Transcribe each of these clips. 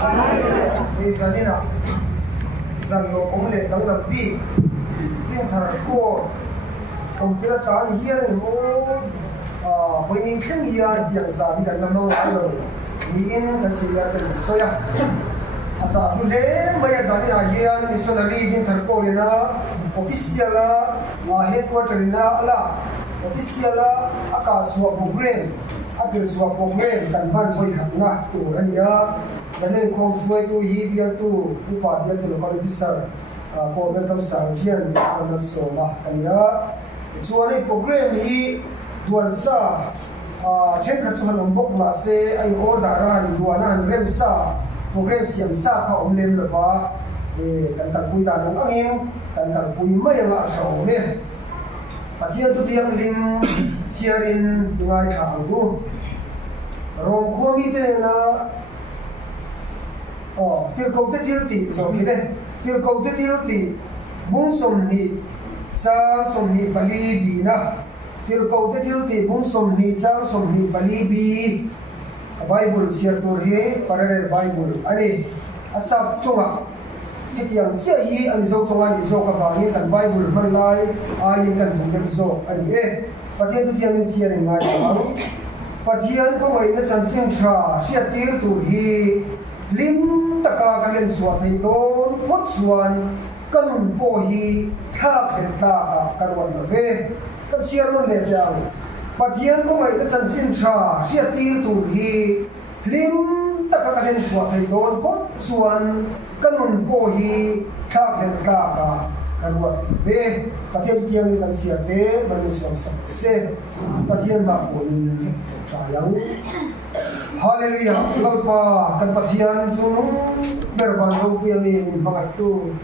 Bây giờ đi nào rằng lộ ông lệ đóng làm bi liên thar cô ông kia ta ni hiền hô bây giờ khen hiền yang sa đi gần năm lâu rồi miin kan sila kan soya asa dule maya zani na hian missionary liên thar cô ni na official headquarter na ala official aka suwa program akil suwa program kan ban koi khana tu rania zanen khom suai tu hi bial tu upa bial tu local officer ko welcome sergeant san so ba kania chuani program hi duan sa then kha chuan om bok ma se ai order ran duan an rem sa program siam sa kha om lem ba kan tar pui da dong angin kan tar pui mai la shau ne pathian tu tiang lim chiarin ngai kha angu rong khomi te na tiêu cầu tiết thiếu tỷ rồi cái này tiêu cầu tiết thiếu tỷ muốn sùng nhị cha sùng nhị bali bì na tiêu cầu tiết thiếu tỷ muốn sùng nhị cha sùng nhị bali bì Bible chia tur he parallel Bible ani asap chunga hitiang chia hi ani zo chunga ni zo ka bangi kan Bible man lai ai kan bung zo ani pathian tu tiang chia ni ngai bang pathian ko mai na chan ching thra sia tir tur hi lim taka kalen suwa thai don phot suan kanun po hi thak hen ta karwan lo be kan siar non le yang pathian ko mai chan chin tha sia tir tu hi lim taka kalen suwa thai don phot suan kanun po hi thak hen ta karwan be pathian tiang kan siar te man siam se pathian ma ko in trayang Hallelujah, lalpa kan pathian chunung berban ro pi ami min bangai tu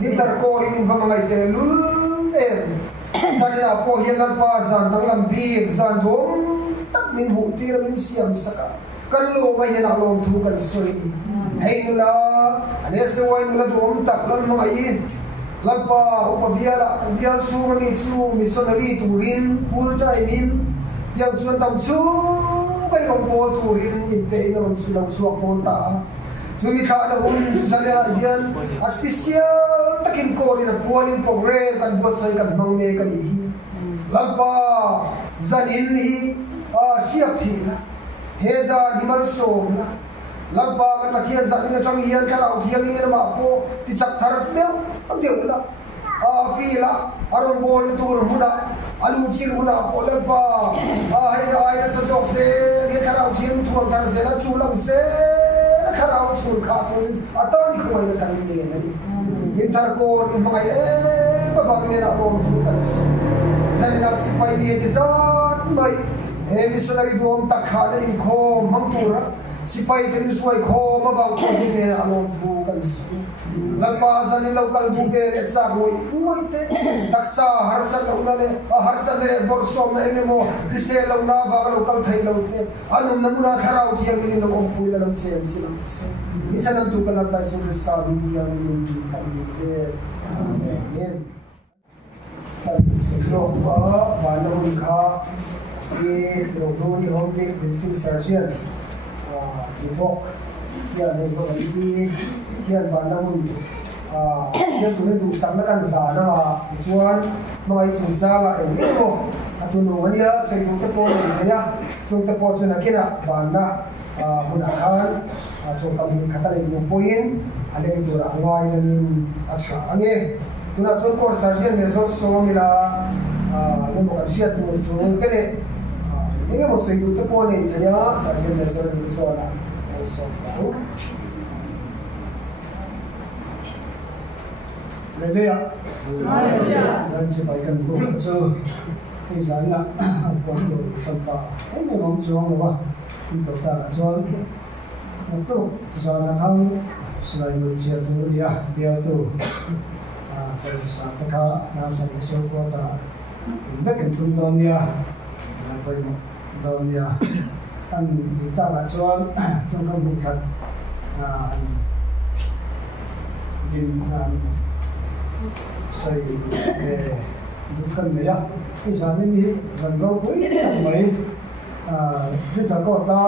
ni tar ko ri min bangai te lul em sanina po hian lalpa zan dang lam bi zan dom tak min hu tir min siam saka kan lo mai na lom thu kan soi hei la ane se wai na dom tak lan mai lalpa upabiala bial su mani chu missionary turin full time in yang chuan tam chu bay rong po turin inte na rong sulang suak po ta chumi kha na sanela hian a special takin ko rin ang pualing program kan buat sai kan mangme kan hi lalpa zanin hi siap thi heza himan som lalpa kan pathian zanin na tang hian karau thiang ni na ma po ti chak tharas bel ang deu la pila arong bol tur huna alu chil huna pole pa hai ai sa sok se ge kharau thim thuam thar se na chulam se kharau sur kha tu aton khoi na kan ni ni thar ko mai ba ba ni na ko tu kan zan na sipai ni ge zan bai missionary dom tak kha na in kho mang tura sipai kan suai kho ma ba ko ni na alom bu kan lalpa sa ni local buke eksa boy te taksa harsa launa le harsa le borsom ene mo rise launa ba local thai lo te anum namuna tharau thiang ni lo om pui la lam chem silam ni chanam tu kan ba so sa bi dia ni kan ni le amen kan se lo ba ba na un kha e lo ni home visiting surgeon Ibok yan ay ko ini yan banang yan tuloy yung sangnakan na isuan mga itungsanga ay ito atulungan niya sa itong tepo na kaya itong tepo sa nakina banda hunakan itong kami katalay nupuin aling durangay na nin at siya ange tuna itong kor sarjan mesot so mila yung mga siya tuwang kani ini mo sa itong tepo na kaya sarjan mesot na iso na so Hallelujah. Hallelujah. Saya baikkan buku so kisahnya waktu sampai ini orang jual apa untuk tak jual itu kesana kan selain ujian tu dia tu kalau sampai kah nasi besok kota mereka tunggu dia apa itu dia kan kita tak jual cuma bukan saya bukan dia misalnya ni sendiri pun tak main kita kota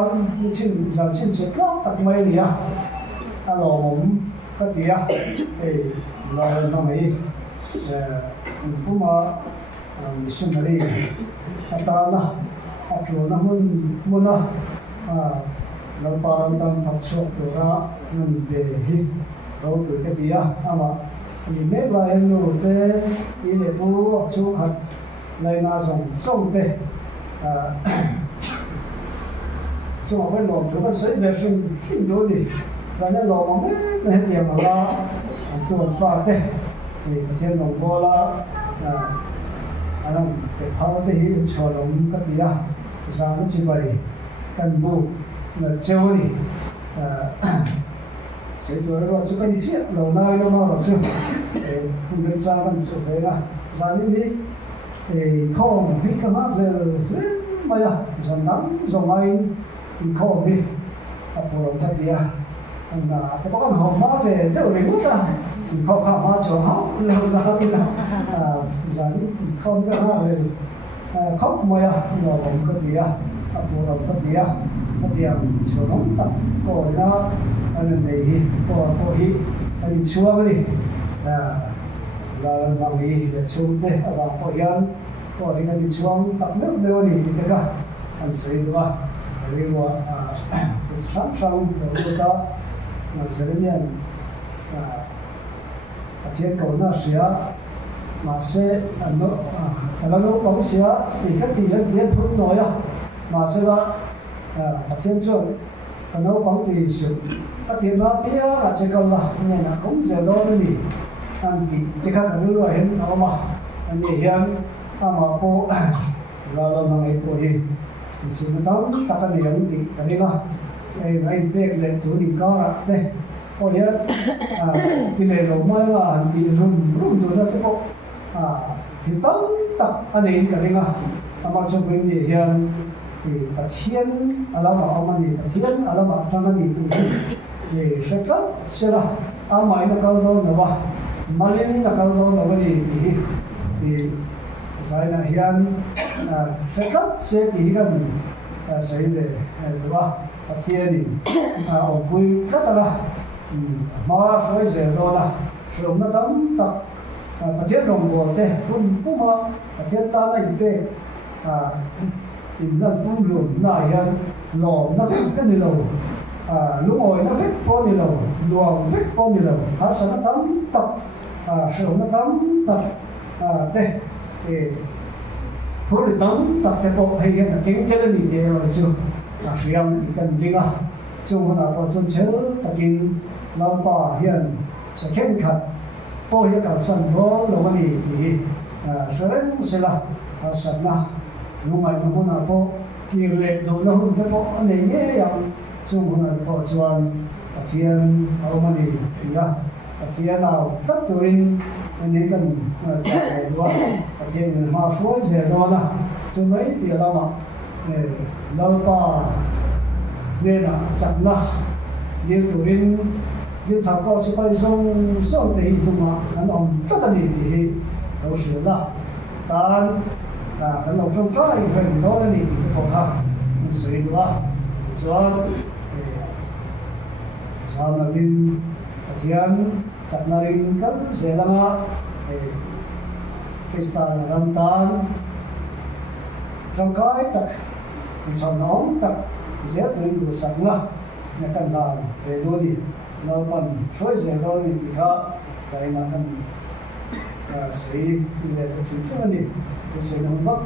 chin misalnya chin sekolah tak main dia alom katia la na mai kuma missionary atana atuna muna lo param tam thakso tora nan be hi ro tu katia ama ni me la enu te ile pu chu hat lai na song te chúng ta phải làm cho cái sự vệ sinh đối đi, và nếu làm mà mấy tiền mà la tuần pha thế thì thiên đồng bò la anh cái phao thế thì cho lòng cái gì à, sao nó chỉ vậy, cần bu là treo đi, sẽ rồi rồi chúng ta đi chết, lâu nay nó mà bảo chứ, không biết sao vẫn sự đấy là, sao đi thì không biết cái mắt về mà ya, dần lắm dòng ai có đi tập huấn thật địa anh cái bác con học má về đều về nước ra học học má trường học lâu ra cái là dẫn không cái nào về khóc mày rồi cũng cái địa tập huấn cái địa trường học tập rồi đó anh này có hi anh xua cái đi là bằng gì để xuống thế và có yên có đi anh xuống tập nước đều đi cái cả anh sẽ được vì mà sáng sau rồi đó mà sẽ nhận thiên cầu nó sẽ mà sẽ nó bóng sẽ thì các thị dân biết phun nói mà sẽ là thiên chuẩn nó bóng thì sự các thị nó biết là chỉ cần là ngày nào cũng giờ đó đi anh thì khác cái lúc hiện nó mà anh hiện mà cô là ngày cô thì sự đó ta có những cái này là anh biết là tuổi đi cao đấy, có nghĩa thì này là mới là thì rung rồi đó chứ có thì tóm tập anh ấy cái này là mà trong vấn đề hiện thì phát triển ở đâu mà ông anh phát triển ở đâu mà trong anh thì sẽ có sẽ là máy nó cao hơn nữa ba máy nó cao hơn nữa thì sai là hiện sẽ có sẽ thì gần sẽ về đúng không? Phát triển ông vui rất là mà phải dễ đó là sớm nó tấm tập phát triển đồng bộ thế cũng mà phát triển ta này thế thì nó cũng luôn này hiện lò nó phải cái gì đâu lúc ngồi nó phải có gì đâu luồng phải có gì đâu它是nó tấm tập sớm nó tấm tập thế thì phối tấm tập cái bộ hay là kiến cái mình để rồi xưa sử dụng thì cần gì à chúng ta có chân chế tập kinh lao bà hiện sẽ khen khẩn tôi hiện cả sân đó là vấn đề thì sẽ là sân na lúc mà nó muốn là có kỳ lệ đồ nó không thể có này nhé yang chúng ta có chọn thiên ở vấn đề thì thiên nào phát triển nên cần chạy đó thiên mà số giờ đó là chúng mấy việc đó mà lao bà nên là chẳng là nhiều tuổi nhiều thằng con sẽ phải sống sống thì cũng mà anh ông tất cả thì đều sửa là tan anh ông trong trái về đó là gì thì có ha sửa nữa cho sao mà bên thiên chẳng là bên cái sẽ là cái style làm tan trong cái tập sau nón tập dễ đến từ sáng là nhà cần làm để đôi đi nó còn suối dễ đôi thì khác cái là cần xử lý để chúng ta đi để xử lý mất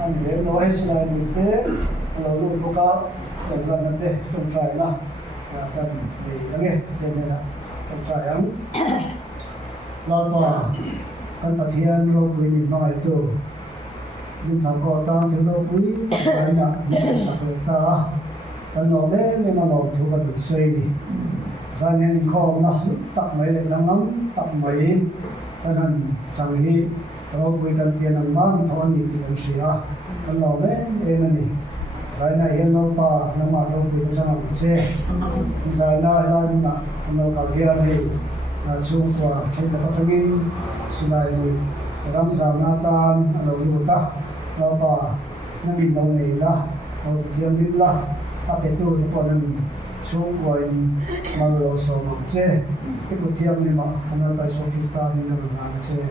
anh để nói sẽ là những cái là luôn có cả để làm vấn đề trong trại là cần để nghe để là trong trại ấm lo mà cần thực hiện rồi quy định bài tổ nhưng thằng con ta thì nó quý cái là những sạc người ta cái nó lên nên nó làm thu vật được xây đi ra nên không nó tập mấy lại lắm tập mấy cái này sang hi rồi quý cần tiền làm ăn thôi thì tiền xia cái nó lên em này cái này hiện nó pa nó mà rồi quý sang làm xe cái này là nó cả hiện thì chung qua chung cái thằng in xin lại ram sam natan nó lưu taเราก็นั่งบินตรงนี้ละเราเที่ยวบินละถ้าเป็นตู้ที่คนนั้น chung quay mal lo so mang che cái bút thiam ni ma kanal bai so Krista ni na na che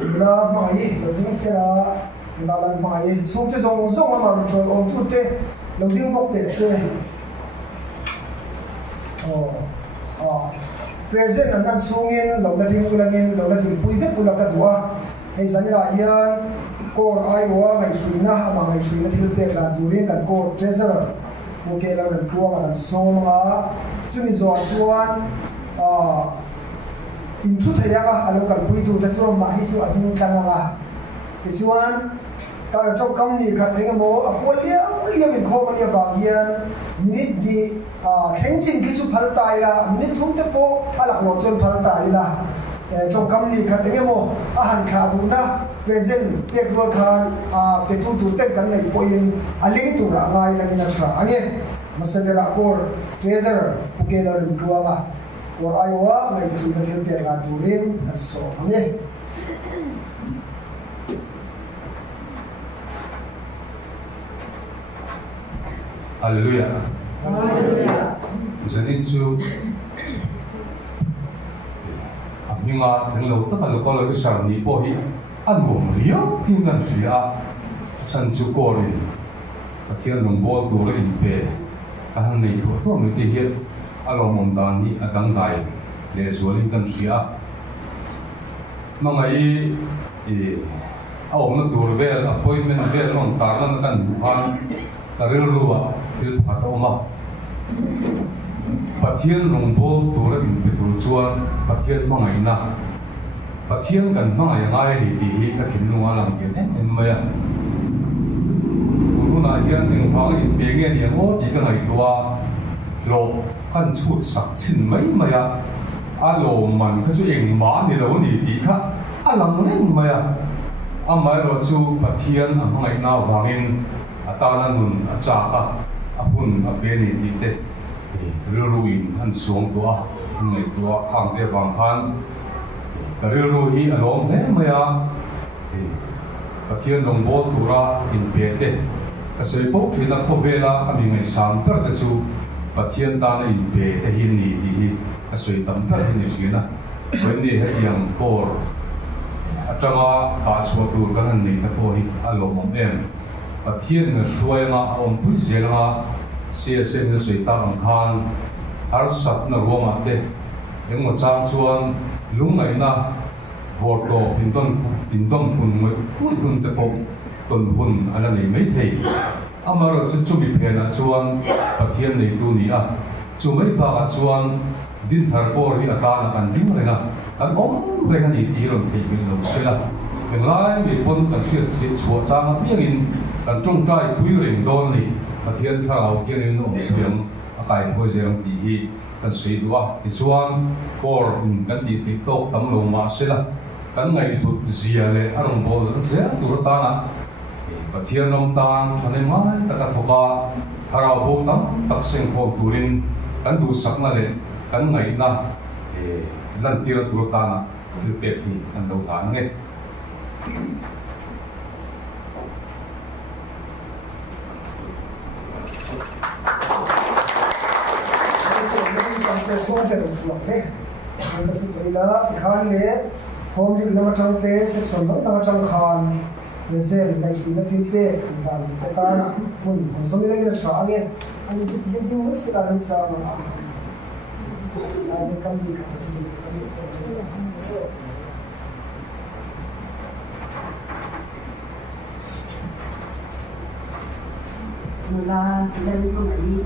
la mai lo ding sera na lan mai chung te zong zong ma ro on tu te lo ding bok te se present an kan chungin lo na ding ulangin lo na ding pui ve pula ka duwa hei zanira yan kor ai wa ngai suina ama ngai suina thil te la durin kan kor treasurer mo ke la ran tuwa kan som nga chumi zo chuan in thu thầy à alo cần bùi tu ta cho mà hi chu adung tang à thì chuan ta trong công ni khát thấy cái mô à bố lia mình khó mà lia vào hiền minute đi khen chinh cái chút phật tài là minute thung tế po lạc lộ chân phật tài là trong công ni khát thấy cái mô hành khá đủ na present việc đồ khan về tu tu tết cái này poin linh tu ra ngay là cái nào anh em mà sẽ ra core treasure together in Kuala or Iowa ngay khi nó thiếu tiền là đủ lên cái số anh em Hallelujah. Hallelujah. Zanin chu aminga thenglo ta palo ko lo sar ni po hi anum rio hingan sia chan chu korin pathian long bol tu le in pe ka han nei tho to mi te hi alo mom dan ni adang dai le zualin kan sia mangai aw na tur vel appointment vel on tar na kan buhan karil ruwa thil phat oma pathian long bol tu le in pe tu chuan pathian mangai na pathian kan mangai ngai li ti hi ka thin nuwa lang gen en maya na hian eng phang in pe nge ni ngo ti ka ngai tua lo kan chut sak chin mai maya a lo man ka chu eng ma ni lo ni ti kha a lang reng maya a mai ro chu pathian a ngai na wangin a ta na nun a cha ka a hun a pe ni ti te ru ru in han suang tua ngai tua khang te wang khan ka ru ru hi a lom he maya pathian long bol tura in pe te kasoi po thina khovela ami ngai sam tar ka chu pathian ta na in pe te hin ni ti hi kasoi tam tar hin ni sina wen ni he yang kor atanga ka chua tur kan han nei ta po hi alo mom em pathian na suai nga om pui zel nga sia se na soi ta ang khan har sat na roma te engmo chang chuan lungai na voto pindon kun mai pui kun te po ton hun ana nei mai thei amaro chu mi phena chuan pathian nei tu ni a chu mai ba a chuan din thar por ri ata na kan ding renga kan om renga ni ti ron thei kin lo sela eng lai mi pon kan siat si chua chang a biang in kan chung kai pui reng don ni pathian thao thian in om piang a kai ko jerang ti hi kan sei duwa ti chuan por kan ti tiktok tam lo ma sela kan ngai thut zia le arong bol zia tur ta na pathian nom tang thane mai taka thoka harau bo tam tak seng khom turin kan du sakna le kan ngai na lan tira tur ta na thil pe hi kan lo ta nge sẽ xuống theo đồng ruộng đấy anh ta chụp đấy là khan lệ hôm đi làm trong tế section đó làm trong khan rồi sẽ đại chủ nó thiên bệ làm cái ta muốn sống như thế là sao nghe anh chụp cái gì mới sẽ làm sao mà anh cầm đi cả sự mula dan ko ngai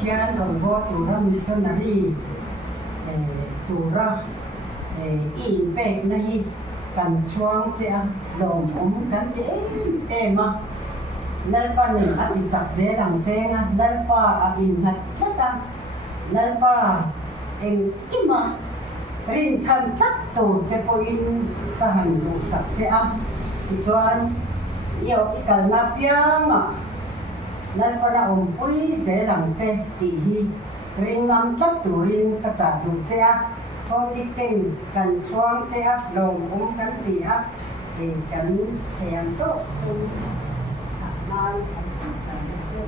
kian long bo tura missionary tura in pe nahi kan chuang cha lom kan te ma nal pa ni ati chak ze lang chenga nal pa a in hat thata nal pa eng ima rin chan tak tu che po in ta han du sak che am ti chuan yo ikal na piama nan pa na pui ze lang che ti hi ring ngam tak tu ring ka cha du che a thong ni ten kan chuang che a lom kan ti a thì kan thèm to sun man kan che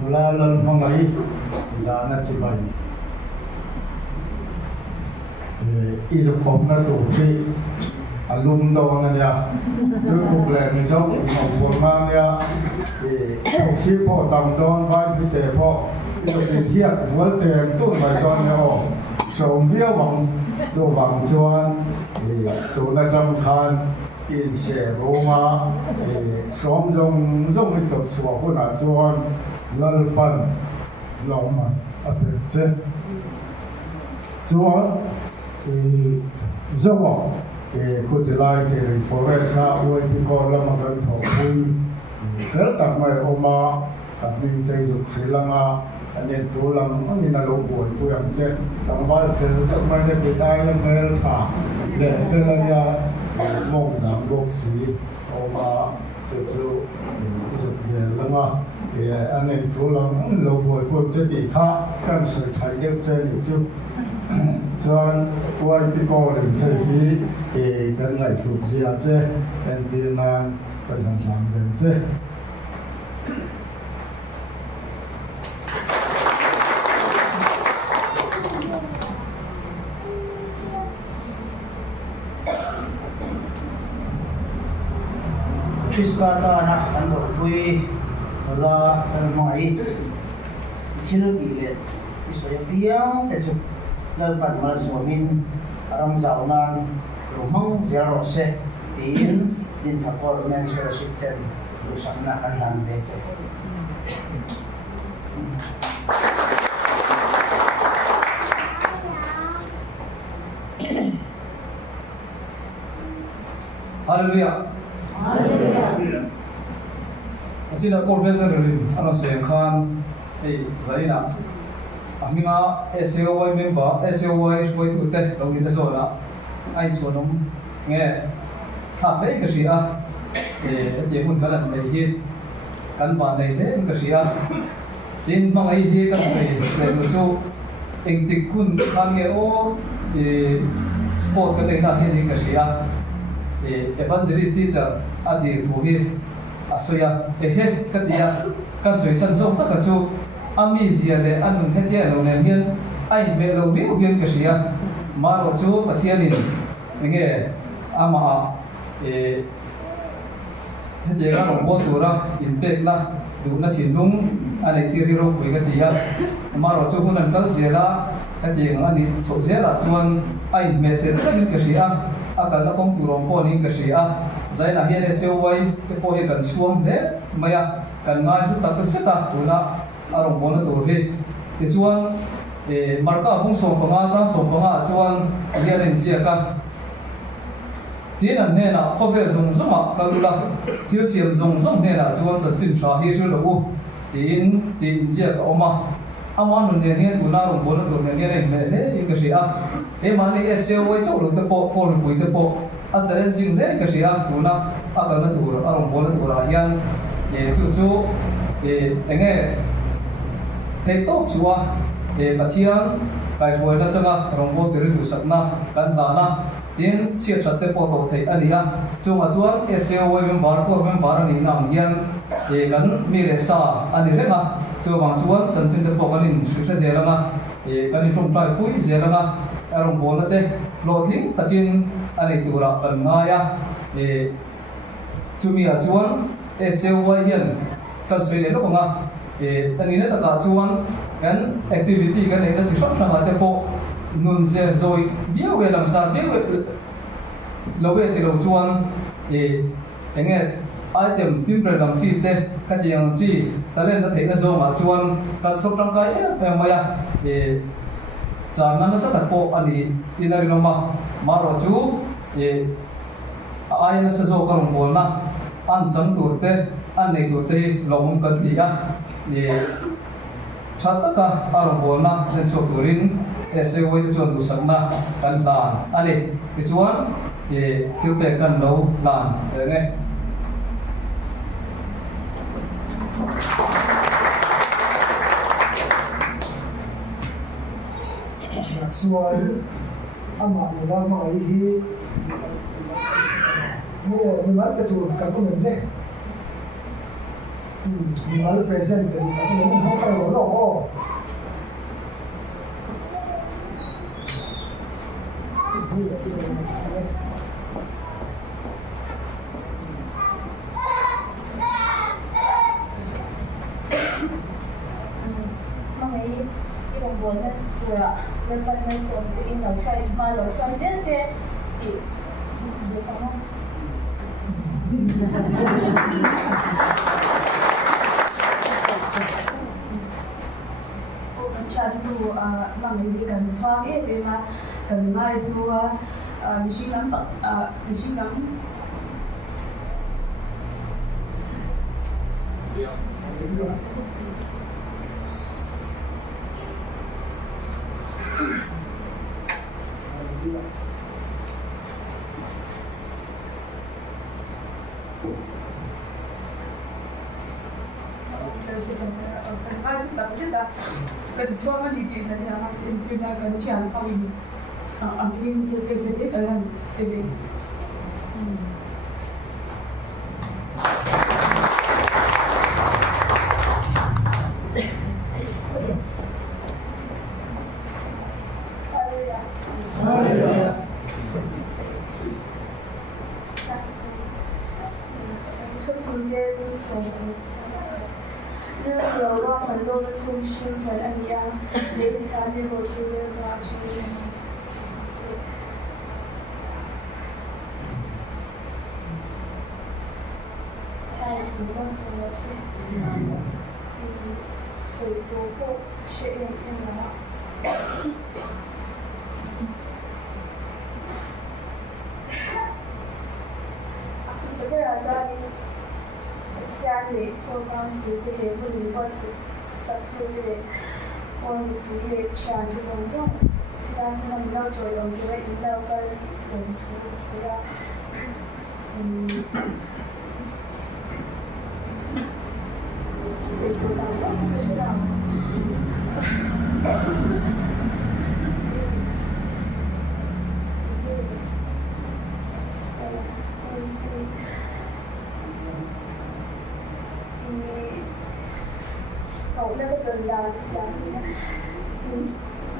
mula lan mangai la na chi bai i zo khom na tu chi alum do na ya tu ku le mi zo mo po ma ya o si po tam don vai pi te po i zo ti hiat wal te tu mai don ya o so via wang do wang chuan tu na jam khan in se roma som zong zong in top suwa ko na chuan lalpan longman a pe che chuan zawa ko te lai te forest a oi pi ko lama kan tho pui fel tak mai oma tak min te zu khilanga ane tu lam ani na lo boi pu yang che tang bal fel tak mai ne pe dai le mel tha le fel ya mong zang gok si oma che chu zu le lama ane tu lam an lo boi pu che ti kha kan se thai de che ni chu chuan oi pi ko le hi kan lai thu zia che en ti nan kan ham den che Kriskata anak ando pui la mai thil ki le istoya piang te chu lalpan mal suamin aram zaunan rumang zero se tin din thapor men's fellowship ten du sakna kan lan ve che Hallelujah. Asina professor rin ano sen khan zaina aminga SOY member SOY boy tu te lo ni so la ai so nom nge thap le ka sia ye hun kalan nei hi kan ba nei te ka sia tin bang ai hi kan sei le so eng tik kun khan nge o sport ka nei na hi ka sia evangelist teacher adi thu hi asoya he katia kan soi san zo ta ka chu ami zia le anun he tia lo ne hian ai me lo ri hian ka sia ma ro chu pathianin nge ama he tia ga ro bo tura in pek la du na thin lung ane ti ri ro pui ka tia ma ro chu hunan kal sia la he tia ngani chu sia la chuan ai me te ta ka sia akal na kong turong po ni kasi zai na hian SOY ke po hi kan chuam de maya kan ngai hu tak seta tuna arong bona tur hi ti chuan marka bung som panga chang som panga chuan hian in sia ka tin an ne na khobe zong zong ma kalula thil siam zong zong ne na chuan chan chin tha hi ru lo tin sia ka oma ama nun ne hian tuna rong bona tur ne ne me le ka sia mani SOY chaw lo te po for pui te po a challenging le ka sia tuna akal na tur arong bona tur hian chu enge thei tok chuwa pathian kai hoi na changa rong bo te ri du sakna kan na na tin chia that te po to thei ania chunga chuan SOY member ani nam hian kan mi re sa ani renga chu wang chuan chan chin te po kan in hre zelanga kan in tum tai pui zelanga arong bona te lo thing takin ani tura kan ngaya chumi a chuan SOY hian kan soi le lo nga ani ne ta ka chuan kan activity kan nei na chi thang thang ate po nun se zoi bia we lang sa bia we lo we ti lo chuan enge item timbre lang chi te ka diang chi talen na thei na zo ma chuan kan sok tang kai maya cha na sa ta po ani inari no ma ro chu ai na sa zo ka rong bol na an chang tur te an nei tur te lo mong kan ti a thata ka arong bol na len so turin SOY ti chuan du sakna kan dan ani ti chuan thil pe kan lo lan nge chuan ama ni ba ma ai hi ni mal ka tur ka ko ne ni mal present ka ko ne ho ka ro lo Lepas masuk in the five malo five just say Chan tu mang ini kan suang memang kan mai tu misi nampak misi nam kan suama di desa dia anak itu nak kan cian kawin ambil dia kerja dia dalam TV.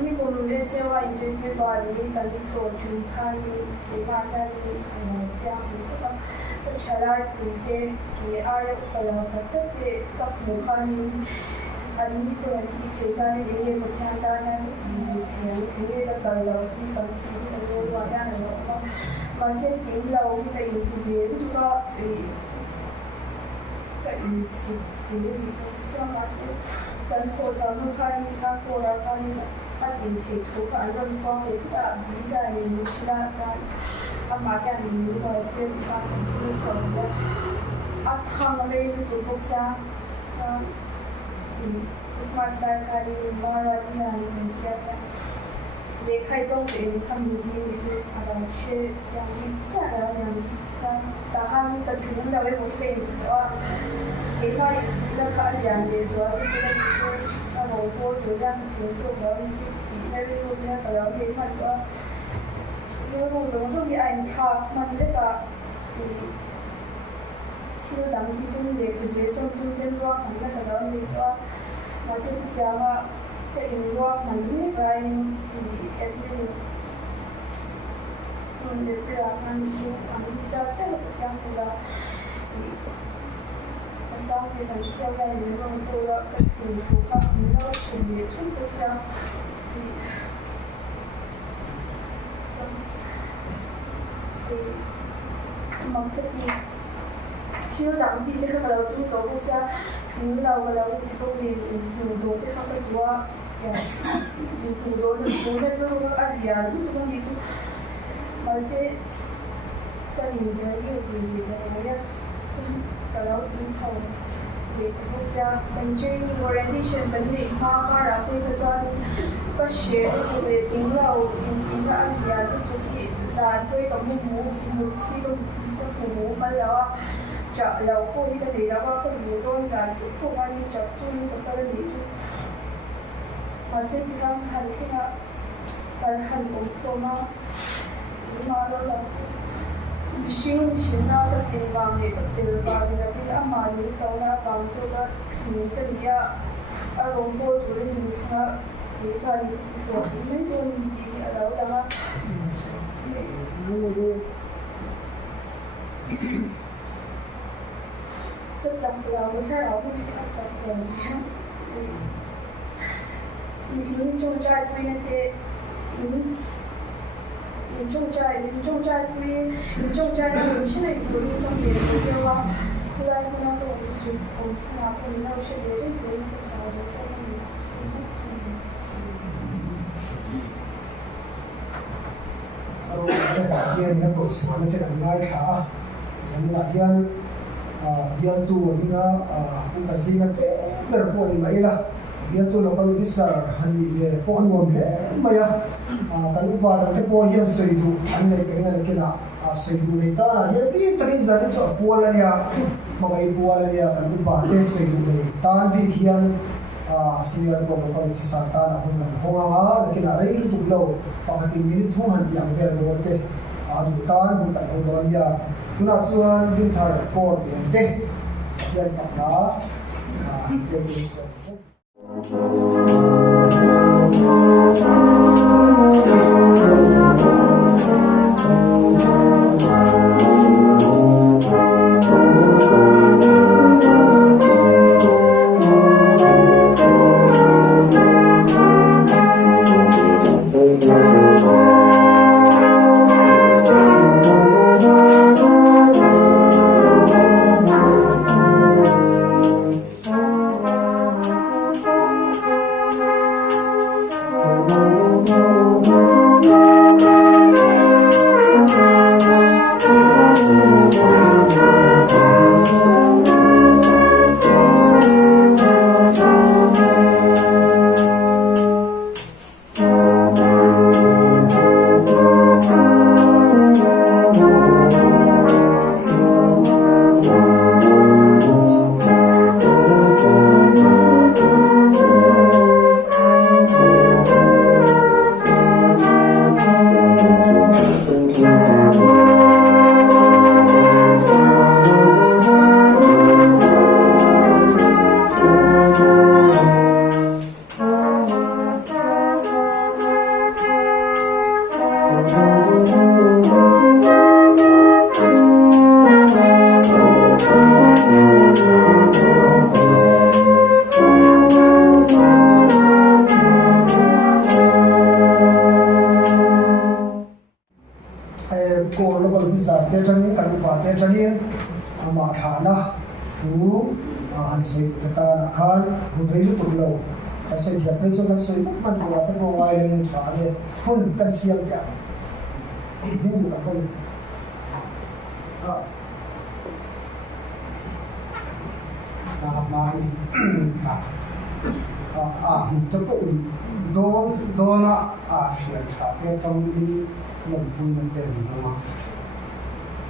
Ni kalau dia sewa itu dia balik kali tu jumpa ni kita ada ni yang itu kan cara kita ayat kalau kata kita tak bukan ani tu nanti kita ni dia bertiada yang dia kalau kita kalau ada masih tinggal kita itu dia juga isi dia itu masih dan kosa lukai kita kola kali atin itu kan kau itu tak bisa ni silakan amakan ni kalau kita itu semua athang lagi itu kosa ini semasa kali mara yang siapa dekai dong ini kami itu ada sih yang bicara yang tahan terjun dari mungkin kita istilah kalian dijual itu kalau tu yang itu baru dari dunia kalau kita tu itu semua di angka mana chiều đắng thì chúng để cái dưới sông chúng tên loa hắn là cái đó thì loa mà sẽ thực ra mà cái loa hắn biết rồi thì em nên mình để cái là hắn chú hắn đi ra chắc là cái trang là sáng thì mình xem lại mình còn cô là cái thứ của các nó chuẩn bị chúng tôi xem thì mặc cái gì chiều đắng thì cái kalau chúng tôi cũng sẽ thiếu đâu kalau thì tôi vì nhiều đồ thì không phải quá nhiều đồ là đồ này nó ăn gì à chúng tôi nghĩ chứ mà sẽ cái nhìn thấy nhiều gì đấy nhá kalau chúng tôi thì cũng sẽ bên trên orientation bên này mà ra thì cái sao có share về tiếng lâu tiếng ăn gì à chúng tôi ra tôi có một khi cũng mà là chợ lầu cô đi cái gì đó có nhiều đôi giải thích không ai đi chợ chung có cái gì chứ mà sẽ thì đang hành khi nào hành cũng có mà đó là siêu nào cái gì vàng thì cái gì vàng thì cái âm mà những câu nào vàng số đó những cái gì à lồng cô tụi mình thà thì cho những cái số mấy đôi gì ở đâu đó cái chặt đầu cái sao đó thì chặt đầu mình trong trai quên thì 民众在归民众在那种现在国民中也有些话，后来跟他跟我们说，那我们那些别的国民早就在那里。aro te ha hian na ko chhuan te an ngai tha a zanna hian bial tu ringa un ka zinga te ber po ni mai la bial tu local officer hani le po an wom le maya kan upa da te po hian soi du an nei ke ringa kina soi du nei ta na hian bi ta ri zan cho po la nia magai po la nia kan upa te soi du nei tan bi hian senior ko local officer ta na hun na honga la kina rei tu lo pakhatin minute thu han yang ber bo te adu tan hun kan ho don ya tuna chuan din thar for ben te hian ka na demonstration ma thana hu han soi ta khan hu rei lu tum lo ta soi thiap pe chu kan soi man ko ta ko wai len tha le hun kan siam ya din du ka kon ma ni tha to ko dona shia tha pe tong ni lom pun men te ni ma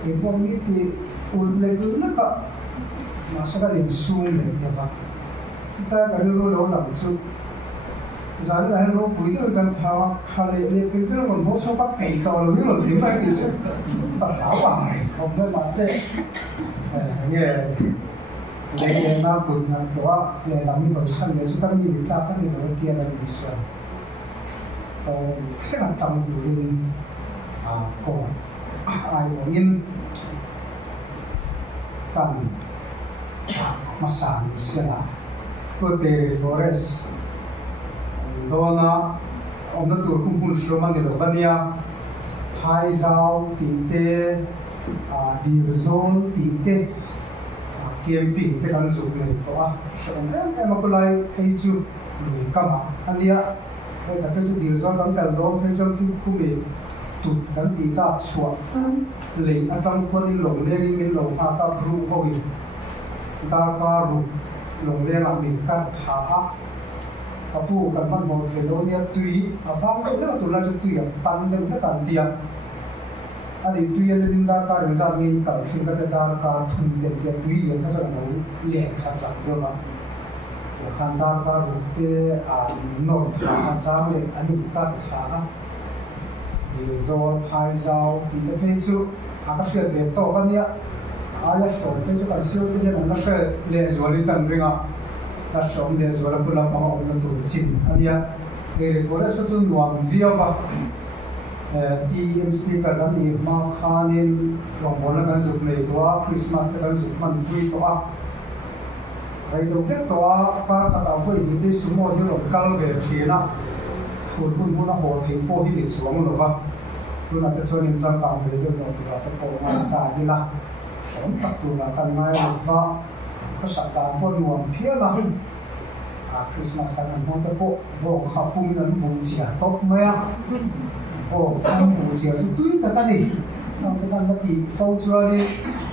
e ko mi ti ul le ku na ka ma sa ka din sum le te ba kita ka ru lo la chu zan la ro pui de kan tha kha le le pe pe ro mo so ka pe to lo ni lo ti mai ti chu ta la wa ai ko me ma se ye le na pu na to a le la mi lo san le su ka mi ni ta ka ni lo ti na ni so to ke na tam du rin ko ai wo in kan masani sila ko te forest dona omna tur kumpul shroman de vania thai zau ti te dir zone ti te camping te kan su le to a shron em ko lai thei chu ni kama ania ai ka chu dir zone kan tal do thei chu khu me tut kan ti ta chua le atang ko ni long le ni min long ha ka bru ho wi dar ka ru long le la min ka tha a pu kan man mo the do nia tui a fang ko na tu la chu tui pan de na kan tia ali tui le din dar ka ring sa mi ka thin ka dar ka thun de de tui le ka sa no le kha cha do ba khan dar ka ru te no tha cha le ani ka tha Zol, Thai Zao, di te pei chu ka hriat ve to ka nia ala shom pei chu kan siu te jen na hre le zoli kan ringa la shom le zola pula ma om na tu chin ania e fore so chu nuam viova em speaker dan ni ma khanin long bona kan zu nei to a Christmas te kan zu man pui to a rai do ke to a ka ta foi ni te sumo hi lo kal ve thina hun hun na ho thei po hi ni chuang lo wa tu na te chuan in chang kang ve do no tura te ko ngai ta di la som tak tu na kan ngai va ko sa ta ko nuam phia la Christmas kan mo te po bo khapum nan bu chia top maya bo kham bu chia su tui ta ka ni nang te kan ti fo chua ni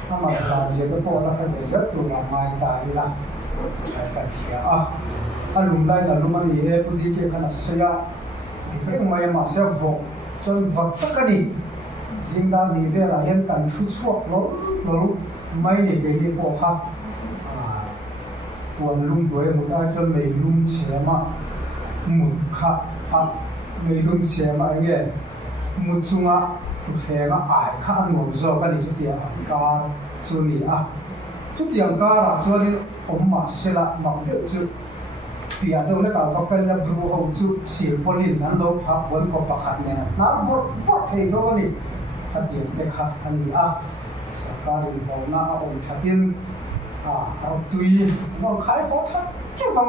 ama la je te po la ka ve sa tu na mai ta di la ka sia alum lai na luma ni e pu di ke kana soya ti pe mai ma se vo chon va ta ka ni zinda mi ve la hen kan thu chuak lo mai ni ke ni po kha tuan lung đuổi một ai cho mày lung xe mà một khát mày lung xe mà anh ấy một chung á hè mà ai khát ăn ngủ rồi cái này chút tiền cá chú nị chút tiền cá là cho nên ông mà xe là bằng được chút tiền đâu lấy cả cái là bưu hậu chút xỉu polin ăn lâu pháp vẫn có bạc hạt nè nó bớt thì thôi nè cái tiền để khát anh đi sẽ cá đi vào na ông chặt tiền tao tùy nó khai khó thắt chứ không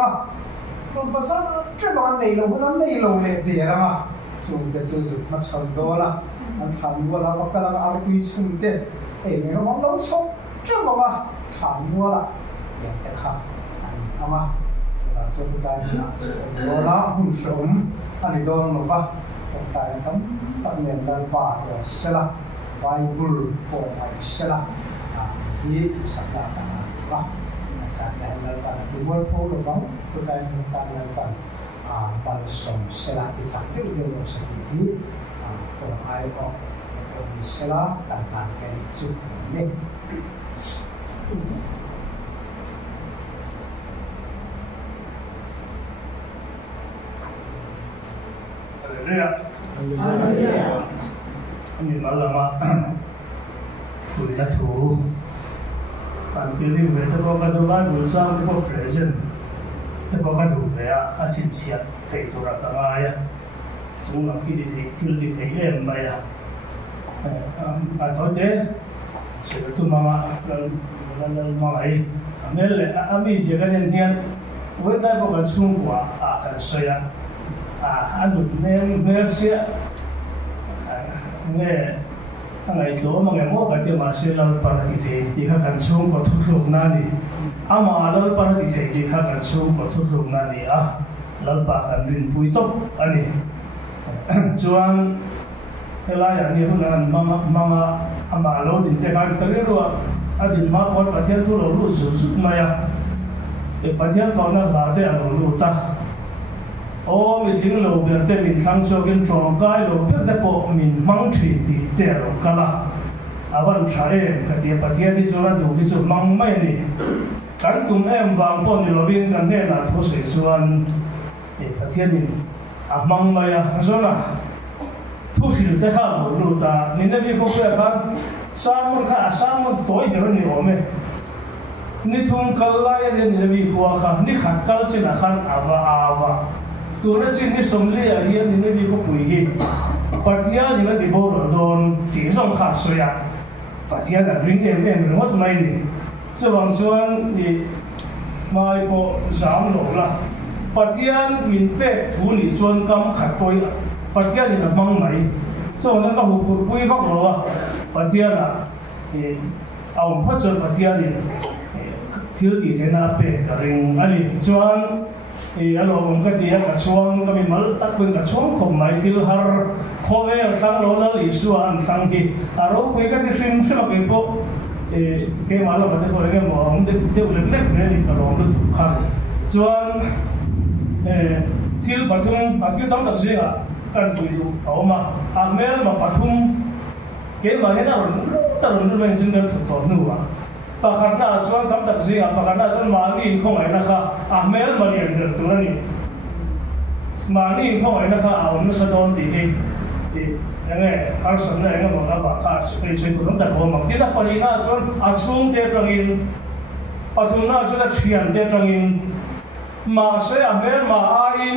còn bây giờ chứ còn này lâu nó này lâu lệ để mà chúng ta chưa dùng mà chọn đó là anh tham mua là cái là ao tùy chung thế để nó mong lâu chốc chứ không tham mua là tiền để khác anh mà là cho chúng ta đó là hùng sống anh đó nó va chúng ta tấm tận nền đàn bà rồi sẽ là Bible của này sẽ là đi sắp đặt vàจากแดนเรากันดูว่าพวกเราตัวใดตัวการเรากันบอลส่งเสลาที่จากที่เดียวเราสิ่งนี้ตัวไอ้ก็ตัวมีเสลาต่างๆกันจุดนี้เรื่องอันนี้เราละมาฝุ่นละถูการที่เรื่องเวทพอกระดูกบ้านบุญสร้างที่พอกเพลชันที่พอกระดูกเวียอาชินเชียเทตุระต่างๆจงหลังที่ดีที่ดีที่เอ็มไปตอนเด็กเสด็จตุมาแล้วมาไอ้เมื่อเลยมีเสียกันเนี่ยเวทได้พอกันสูงกว่ากันเสียอันนู้นเนี่ยเสียเนี่ยไอ้ตัวมันไงมั่วกันที่มาเสียเราปนติเทที่ข้ากันชุ่มก็ทุกลุกนั่นนี่มาเราปนติเทที่ข้ากันชุ่มก็ทุกลุกนั่นนี่เราปากกันรินปุยตบอันนี้จวนเวลาอย่างนี้พวกนั้นมาเราดินแต่การก็เรียกว่าอดีตมาพอประเทศทุเรารู้สุดๆมาประเทศฝั่งนั้นบาดเจ็บเรารู้ตาโอ้มีถึงเราเบียดแต่มีทั้งโชกินตรงกายเราเบียดแต่พอมีมังทีตีเตะเรากันละวันเช้าก็ที่ประเทศที่จุดนั้นดูที่จุดมังไม่นี่การตุ่มวางปนเราวิ่งกันเนี่ยนะทุกสิ่งส่วนประเทศนี้มังไม่ส่วนน่ะทุกสิ่งที่ข้ารู้ตานี่นั่นมีคนเพื่อนกันสามมันตัวเดียวนี่โอ้แม่นี่ทุ่งกัลไลเนี่ยนี่มีหัวกันนี่ขัดกัลชินะขันอาวาตัวนั้นสิ่งที่สมเลียเฮียนี่มีก็ปุยฮีปัจจัยนี่มันที่บอกโดนที่ส่งขาดเสียปัจจัยนั้นริงเอ็มหมดไม่นี่ส่วนนี่มาก็สามโลละปัจจัยมินเป็ดทุนนี่ส่วนกำขัดปุยปัจจัยนี่มันมังไม่ส่วนนั้นก็หุบปุยฟักโลปัจจัยน่ะเอาพัชรปัจจัยนี่ที่ตีเทน่าเป็ดกระริงอันนี้ส่วนอารมณ์ก็ดีกับช่วงก็มีมัลตักเป็นกับช่วงของไม่ที่หาข้อเวลทั้งโลกอีส่วนทั้งที่อารมณ์ก็ที่ฟิล์มสลับกันก็เกี่ยวกับเราประเทศเราเนี่ยมองเด็กเล็กๆเนี่ยก็ลองดูขันส่วนที่ปฐุมที่ต้องตัดสินกันคุยดูเอามาเมื่อมาปฐุมเกี่ยวกับเห็นอารมณ์แต่เราไม่รู้สิ่งที่ถูกต้องนู่นปากขันหน้าส่วนทำตัดสินปากขันหน้าส่วนมานี่คงไอ้นะคะเมื่อมาเรียนเรื่องตัวนี้มานี่คงไอ้นะคะเอาหนังสือโดนตียังไงการสอนยังไงบอกว่าข้าไปช่วยคนแต่ผมบางทีถ้าปริญญาส่วนชุ่มเตะจังอินปฐุมหน้าส่วนเชียนเตะจังอินมาเสียเมื่อมาอิน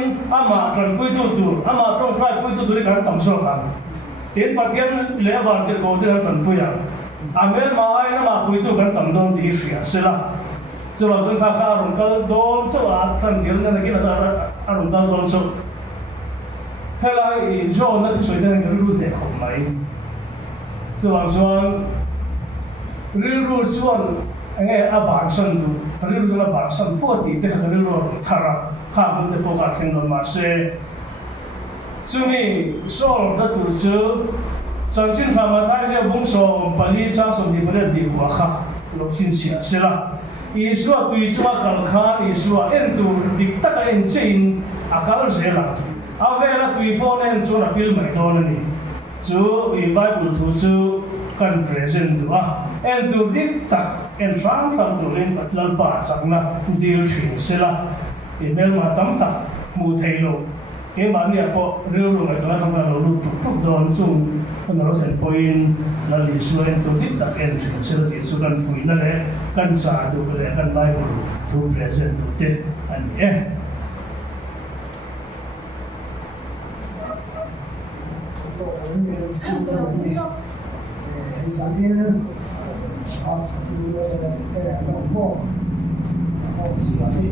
มาตรันคุยดูมาตรงใครคุยดูที่การตั้งโซ่กันเต็มประเทศเลี้ยวันเตะโกที่การตั้งคุยเมื่อมาอินมาคุยดูการตั้งโดนที่เสียเสียละส่วนส่วนข้าอารมณ์ก็โดนส่วนท่านเดียวนั่นกินอารมณ์ก็โดนส่วน helai jo na thu soi dan kan ru te khom mai to wang chuan ril ru chuan ange a ban san du ril ru la ban san 40 te kan ril ru thara kha mun te po ka theng ma se chumi sol da tu chu chẳng chính phạm mà thay cho bung sổ bali trang sổ thì mới đi qua khá lúc xin xia xí la Isua tùy chua cần khan Isua en tu dik tak en chain akal zela avela tùy phone en chu na pil mai don ni chu i bible thu chu kan present tu en tu dik tak en sang tu len pat lal pa chang na dil thin sela email ma tam tak mu thei lo ke ma ni ko reu ro mai thang na lo lu tuk don chu kan ro sen point la li su en tu dik tak en thin sela ti su kan fui na le kan sa tu le kan bible thu present tu te an Tôi xin lỗi vì sáng in học để đồng bộ học sửa đi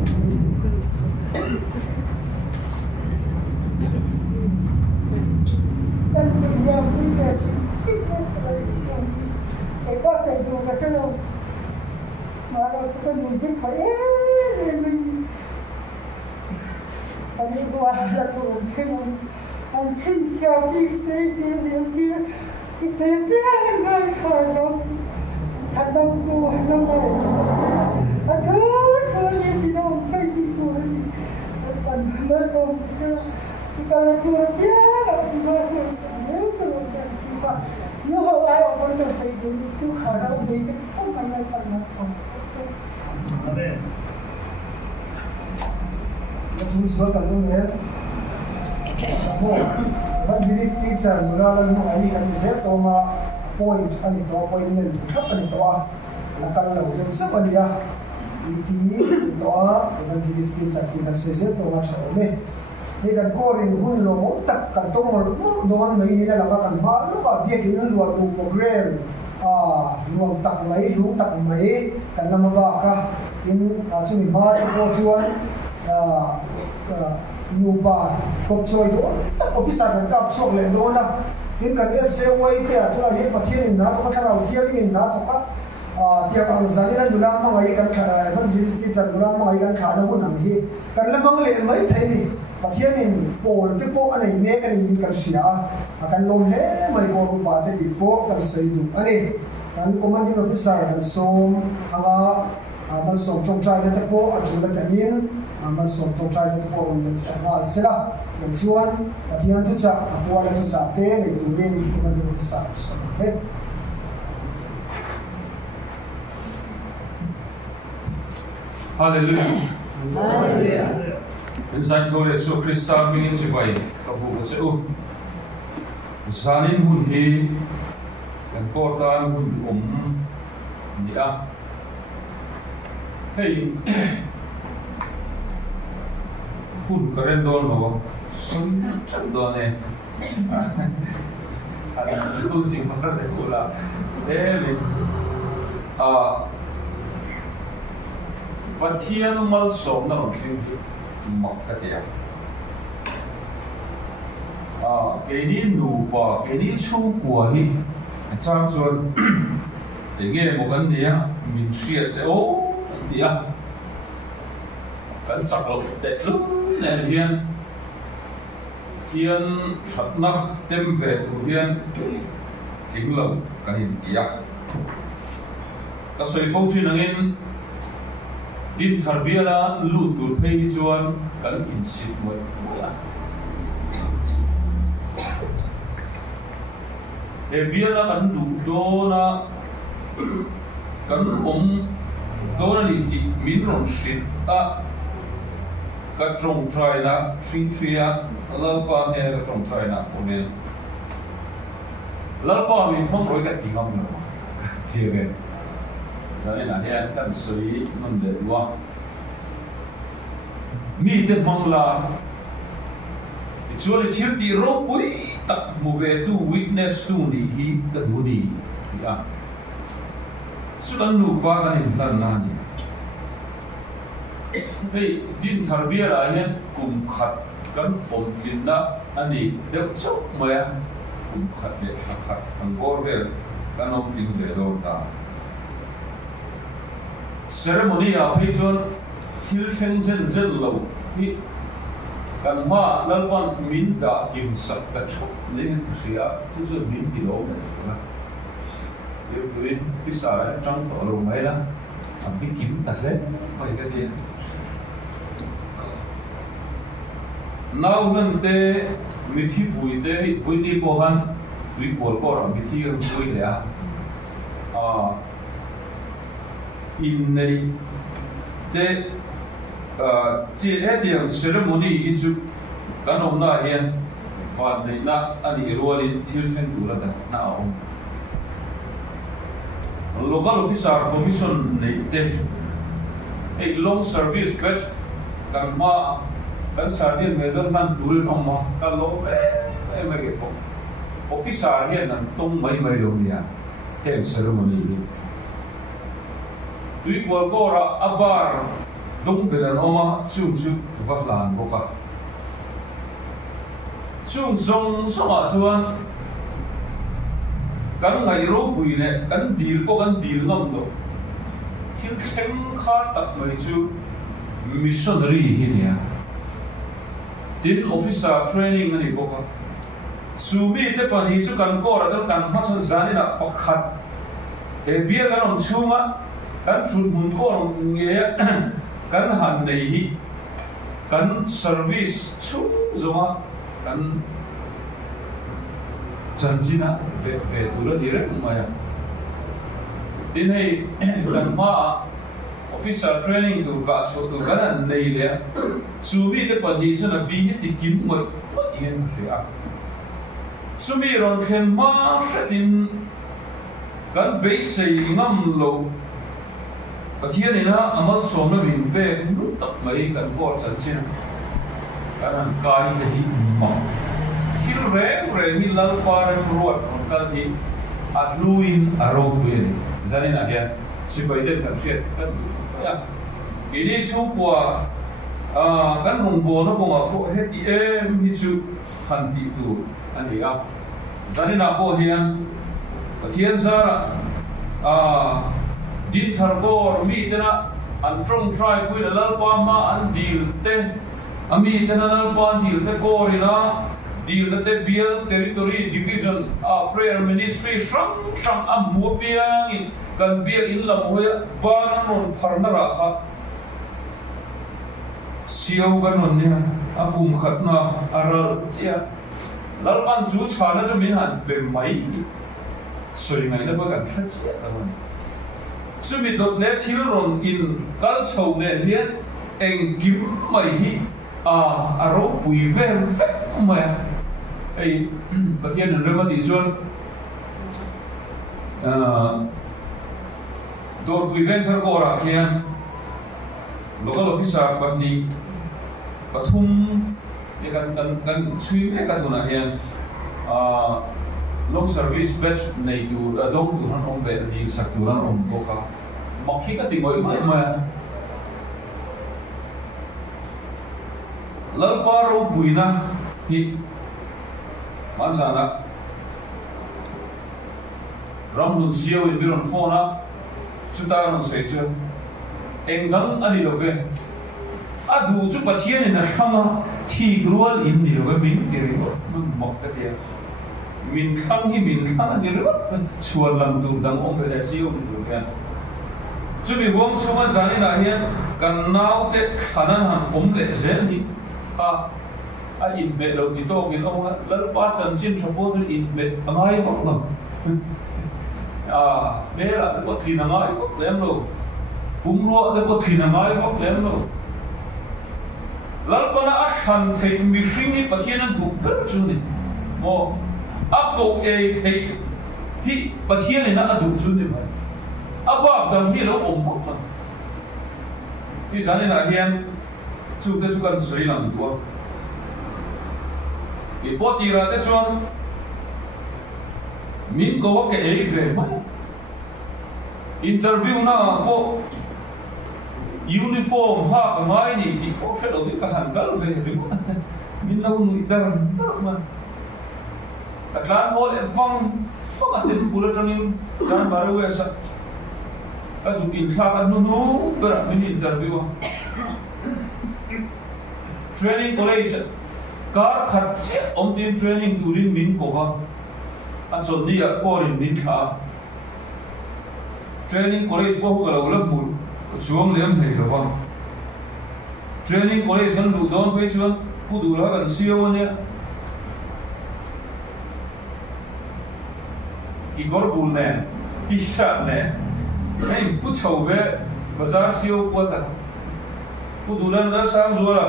cái có thể dùng cái cái đâu mà nó có dùng cái phải mình đi qua là dùng cái anh xin chào đi tới điều kia cái thế biết người khỏi nó thật đông cô nó này anh thôi thôi gì đâu phải gì thôi còn nó không chưa cái là tôi biết là tôi nếu tôi mà nếu mà ai ở bên tôi thì tôi khỏi đâu vì không phải là phần không Chúng tôi cần luôn nhé. Bạn Jewish teacher mula lang mo ay kan isip to ma point ani to appointment khap ani to la kal lo le sa pa dia iti to evangelist teacher ki se to ma sa me ni kan ko rin hun lo mo tak kan to mo don mai ni la kan ma lo ka bia ki lu tu program luang tak mai lu tak mai kan la ma ba ka in chu mi ma ko chuan nuba kop choi do officer kan kap chok le do na in kan se wai te tu la ye pathian na to ka rau thiam in na to ka tia kan zani na dula ma ngai kan evangelist teacher dula ma ngai kan kha na hun hi kan la mang le mai thai ni pathian in pol te po anei me kan in kan sia kan lom le mai ko ru pa te di po kan sei du ani kan commanding officer kan som anga man som chong trai te po a chu la tanin man som chong trai te po on sa wal sela yang chuan pathian tu cha apua la tu cha te nei tu len commanding officer so he Hallelujah. Inside to Yesu Krista mingin si bai kabu se u zanin hun hi kan portan hun ni a hey hun karen don no sun chan don ne ana lu sing mar de kula ele pathian mal som na ron thing mak ka tia ke ni nu pa ke ni chu kwa hi chang chuan te ge mo kan nia min hriat te o tia kan sak lo te lu ne hian hian thatna tem ve tu hian thing lo kan in tia ka soi fo thin angin din tharbia lu tur phei chuan kan in sit moi ya e biala kan du dona kan dona ni ti min ron sit a ka trong trai na tria lalpa ne ka trong trai na omen lalpa mi phong roi ka tingam no tiege Saya nak lihat kan suri nombor dua. Mi te mangla. Itulah cerita ropui tak move tu witness tu ni hi tak mudi. Ya. Sudah lupa kan ini nani. Hei, din tarbiyah lahir kum khat kan pom kinda anh đi đều chốc mà cũng khát để khát khát thằng cô về cái nông kinh về đâu ta ceremony à bây giờ thiếu khen dân lâu thì kan ma lalwan min da kim sak ta chok len khia chu chu min ti lo na eu tuin fisara tang to lo mai la am bi kim ta le mai ka dia nau nan te mi thi vui ni po han vi pol ko ra mi thi vui le a in nei te chỉ hết điểm ceremony ý chú cái hôm nay hiện phạt này na anh ấy rồi đi thiếu sinh tụ là na ông local officer commission này thế a long service batch kan ma kan service measurement tool ông mà kan lo em cái officer hiện nằm tung mấy lâu nha cái ceremony tuy qual có ra abar đúng về là oma chung vắt lan bốc à chung song sama chuan kan ngai ro bui ne kan dil ngam do thil thleng kha tak mai chu missionary hi nia tin officer training ani bốc à sumi te pan hi chu kan ko ra kan ma chu zanina pakhat e bia kan om chunga kan thut mun ko nge kan han nei hi kan service chu zoma kan chanjina ve tura dire maya tin hei kan ma officer training tu ka so tu kan nei le sumi te pan hi sana bi hi ti kim mo yen ria sumi ron khen ma shatin kan be sei ngam lo Pathian ina amal somna min pe nu tak mai kan ko san chin kan kai te hi ma thil re hi lal par ruat kan hi atluin aro tuin zanina hian sipai den kan fiat kan ya ini chu kwa kan rong bo na bonga ko heti em hi chu han ti tu ani a zanina ko hian Pathian zara din thar ko mi tena an trong try pui la pa ma an deal te ami tena la pa deal te ko rina deal te bial territory division prayer ministry sham am mo piang in kan bial in la moya ba na non pharna ra kha siau kan non nia abum khatna aral chia lal pan chu chana jo min han pe mai soi ngai na ba kan thach chia ta man Sumi dot net hiron in kal chau ne hian eng kim mai hi aro pui vel vek ma ei pathian an remati chuan dor pui ven thar ko ra hian local officer patni pathum ye kan chui me ka duna hian long service batch nei tu dong tu han om ve di sak tu ran om ko ka makhi ka ti ngoi ma lal paro buina hi man sana ram nun siau in biron phone chuta ran sei chu engdang ani lo ve adu chu pathian in khama thi grual in ni lo ve min ti ri mok ka ti min khang hi min khang ani ro chuan lam tu dang om ve siu tu kan chu mi wong chunga zani na hian kan nau te khanan han om le zen hi a in be lo ti to kin ong lal pa chan chin thapo in be angai vok nam me la ko thina ngai vok lem lo pum ro le ko thina ngai vok lem lo lal pa na a khan thei mi hring hi pathian an thu per chu ni mo a ko e thei hi pathian na adu chu ni mai aba dam hi lo om vok nam hi zani na hian chu te chu kan soi lang tua i poti ra te chuan min ko ke ei ve mai interview na po uniform ha ka mai ni ti ko khe lo ka han gal ve ri min lo nu dar ma atlan hol e fang atin pura trangin jan baru esa asu in thak anu nu ber min interview training college car khat se om tin training durin min ko wa achon dia korin min tha training college ko ga lo mul chuang lem thei lo wa training college kan lu don pe chuan pu du la kan sio ne ki gor bul ne ki sha ne ei pu chau ve bazar sio ko ta pu du lan da sang zo la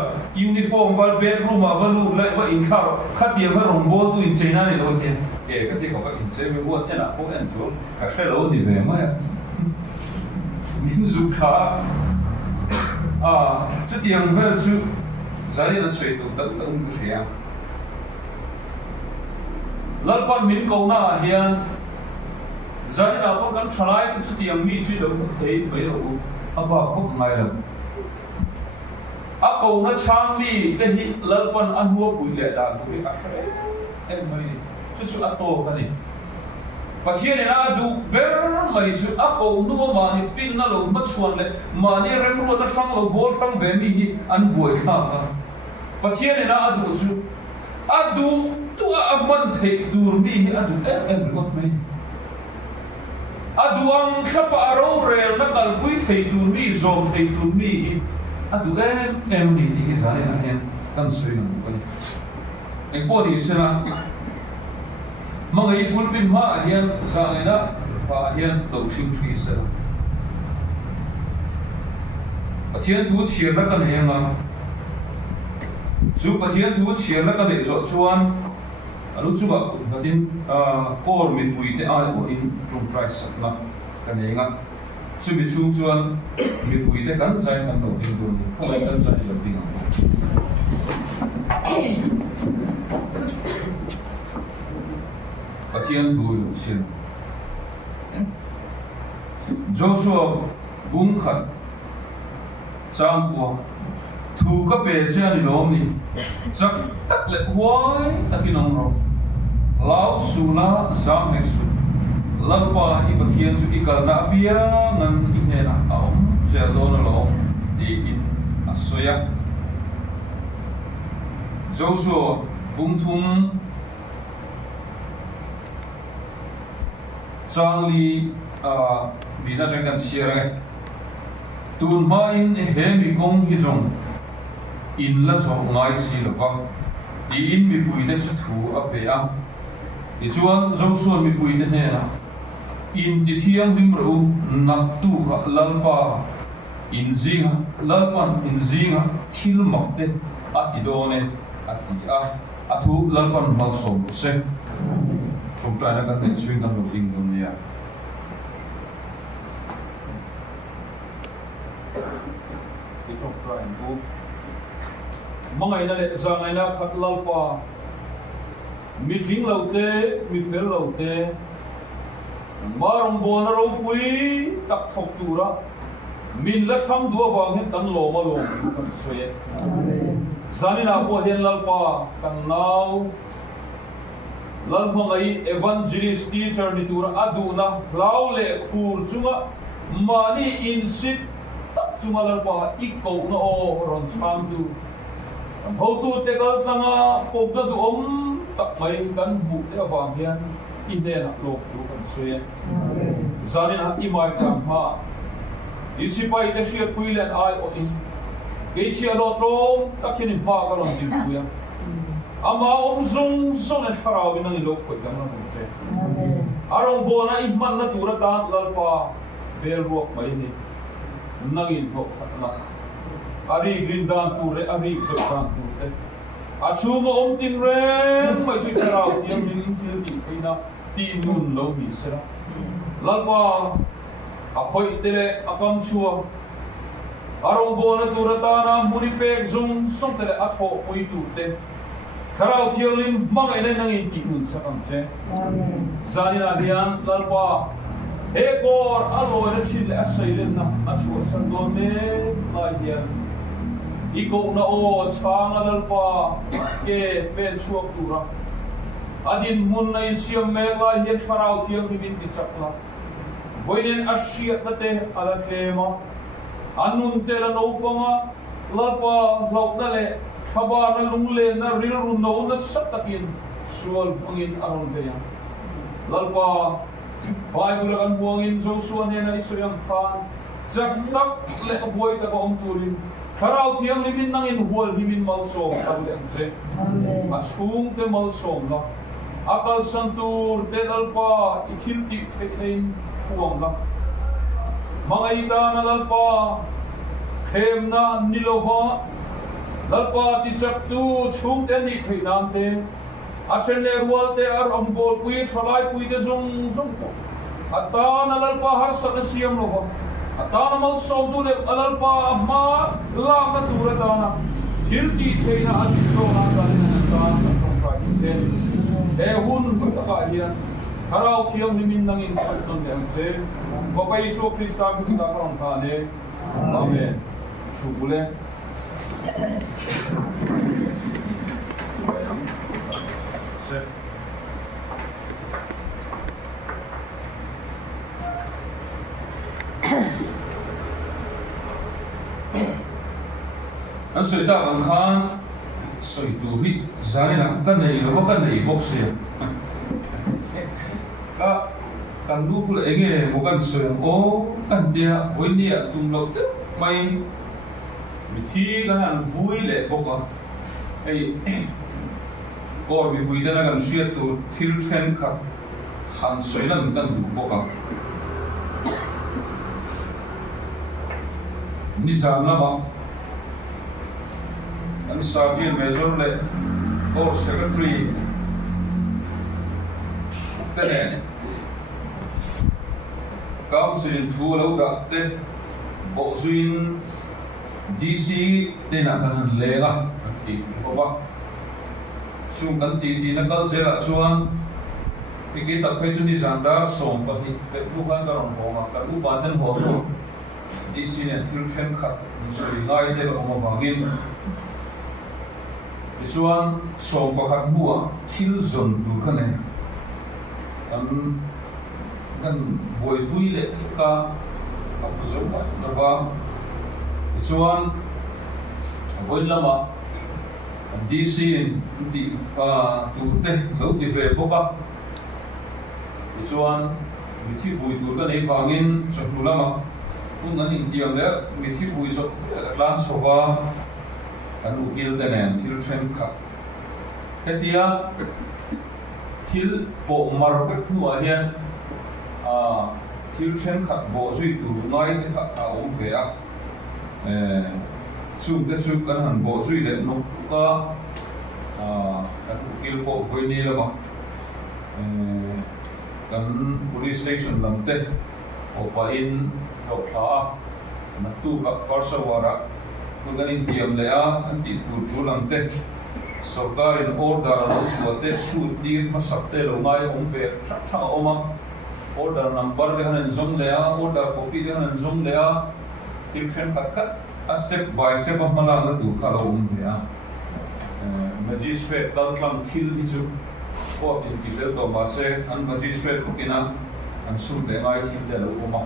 uniform wal bedroom a valu lai wa in kha khatia va rong bo tu in china ne lo te e ka ti ko ka in che me bo te na ko en zo ka khelo ni ve ma ya min zu kha这点位置，咱这个水都等不是呀。老板民工那天，咱这老板跟出来这点米去都没有，阿爸不买了。阿公那厂里这些老板按我不来的，不会阿谁，哎没，这是阿多看的。ประเทศนี้นะดูเบอร์ไม่ชุดอักโอนัวมานี่ฟิลนั่นเราไม่ชวนเลยมานี่เรื่องรู้นะฟังเราบอลฟังเวนี่อันบ่อยมากประเทศนี้นะดูชุดดูตัวมันเทดูมีดูรู้ไหมดูอังคับอารมณ์เรื่องนักการคุยเทดูมีโจมเทดูมีดูนี่ที่สารนั่นเองตั้งสวยนั่นกันไอ้พวกนี้สินะmga ipulpin ma yan sa ina pa yan lo chim chui sa pathian thu chiar la kan henga chu pathian thu chiar la kan le zo chuan alu chu ba patin kor min pui te ai o in trung price na kan henga chu bi chu chuan min pui te kan sai kan lo ding dun ko kan sai lo ding Pathian thu lu sin Joshua bung khat chang bua thu ka pe chen ni lom ni chak tak le wai takinong ro lau su na sam hek su lam pa i pathian chu ikal na bia ngan i ne na aum se do na lo ti in asoya Joshua bung thum Charlie bina jangan siar tun main hemi kong hizong in la so ngai si lo va ti in mi pui de chu a pe a i chuan zong suan mi pui de ne na in ti thiang lim ro nak tu ha lalpa in zinga lalpan in zinga thil mak te a ti do ne a ti a thu lalpan mal som se Trong trái nó cần xuyên tâm lục tinh tâm nha Cái trong trái nó Mga ina le zang ina khat lalpa Mi thing lau te, mi fel lau te Marong bo na rau pui tak thok tu ra Min la tham dua vang hin tan lo ma lo kan soye Zanina po hen lalpa kan nau Lalpangai evangelist teacher ni tura aduna laule kur chunga mani insit tak chunga lalpa ikaw na o ron chang tu ho tu te kal tanga pok na du tak mai kan bu te awang hian ine na lok tu kan suye zanin ha imai chang ha isipai te shia puilen ai o in ke chia lo trom takhin pa ka ron din puya ama zong en farao in ang ilok ko kan na che arong bona imman na tura ta lalpa bel rock mai ni nangin ho khatna ari grindan ture ari sepan ture achu mo tin ren mai chu farao tiang min thil ti peina ti nun lo mi sera lalpa a khoi tere akam chua arong bona tura ta na muri pek zong song tere atho pui tu te Karau thialim mang ene nang in ti nun sakam che zanina hian lalpa he kor alo na chil asailen na achu san don me mai hian iko na o changa lalpa ke pen chuak tura adin mun na in siam mela hian farau thiam rimin ti chakla voinen ashiat na te ala klema anun te la no panga lalpa lauk na le thaba na lungle na ril ru no na satakin sual angin aron te ya lalpa Bible kan buangin Joshua ne na Israel khan jak tak le boy ta ko turin Karau thiam limin nang in hual himin mal som kan le anje asung te mal som la akal santur te lalpa ikhil ti thein huang la mangaita na lalpa khem na nilova lalpa ti chak tu chung te ni theinam te achen le rual te ar ambol pui thalai pui te zong zong ko ata na lalpa har sa siam lova Atana mal som tu le alalpa ma la na tura dana hilti theina ati sona dalin na tan from Christ den hun ta hian harau thiam limin nangin ton le se ko pai so Krista ku ta ron ta ne amen chubule se An soi ta ang khan soi tu hi zani na kan nei lo kan nei box ya ka kan lu pula enge mo kan soi o kan dia voinia tum lo te mai mi thi kan an vui le boka ei or mi vui da kan shia tu thil chen kha han soi lan kan du boka ni sa na ba and Sergeant Major le or Secretary tene Council thu lo da te bo suin DC te na kan le la ti ko ba sung kan ti na kal se la chuan ki ta pe chu ni zandar som pa ni pe lu kan ka ron ho ma ka lu ba den ho DC ne thil chen khat ni sui lai te lo ma wangin Chuan som pakhat bua thil zon tu khane kan boi tui le ka zo ba nawa chuan voi lama DC di tu te lo ti ve boka chuan mi thi vui tu ka nei wangin chatu lama kun an in tiam le mi thi vui zo klan sowa kan ukil te nen thil chen khat hetia thil po mar pek nu a hian thil chen khat bo zui tu ngai te khat a om ve a chung te chu kan han bo zui le no ka kan ukil po voi ni la ba kan police station lam te opa in ho tha na tu ka farsa wara Kuganin tiam le a anti tu chulang te sarkar in order an chuate shoot dir masakte lo ngai om ve tha oma order number de hanan zom le a order copy de hanan zom le a tim chen khat a step by step of mala na du khala om ve a magistrate kalklam thil hi chu ko in ti vel to ma se an magistrate khokina an sur le ngai thil de lo oma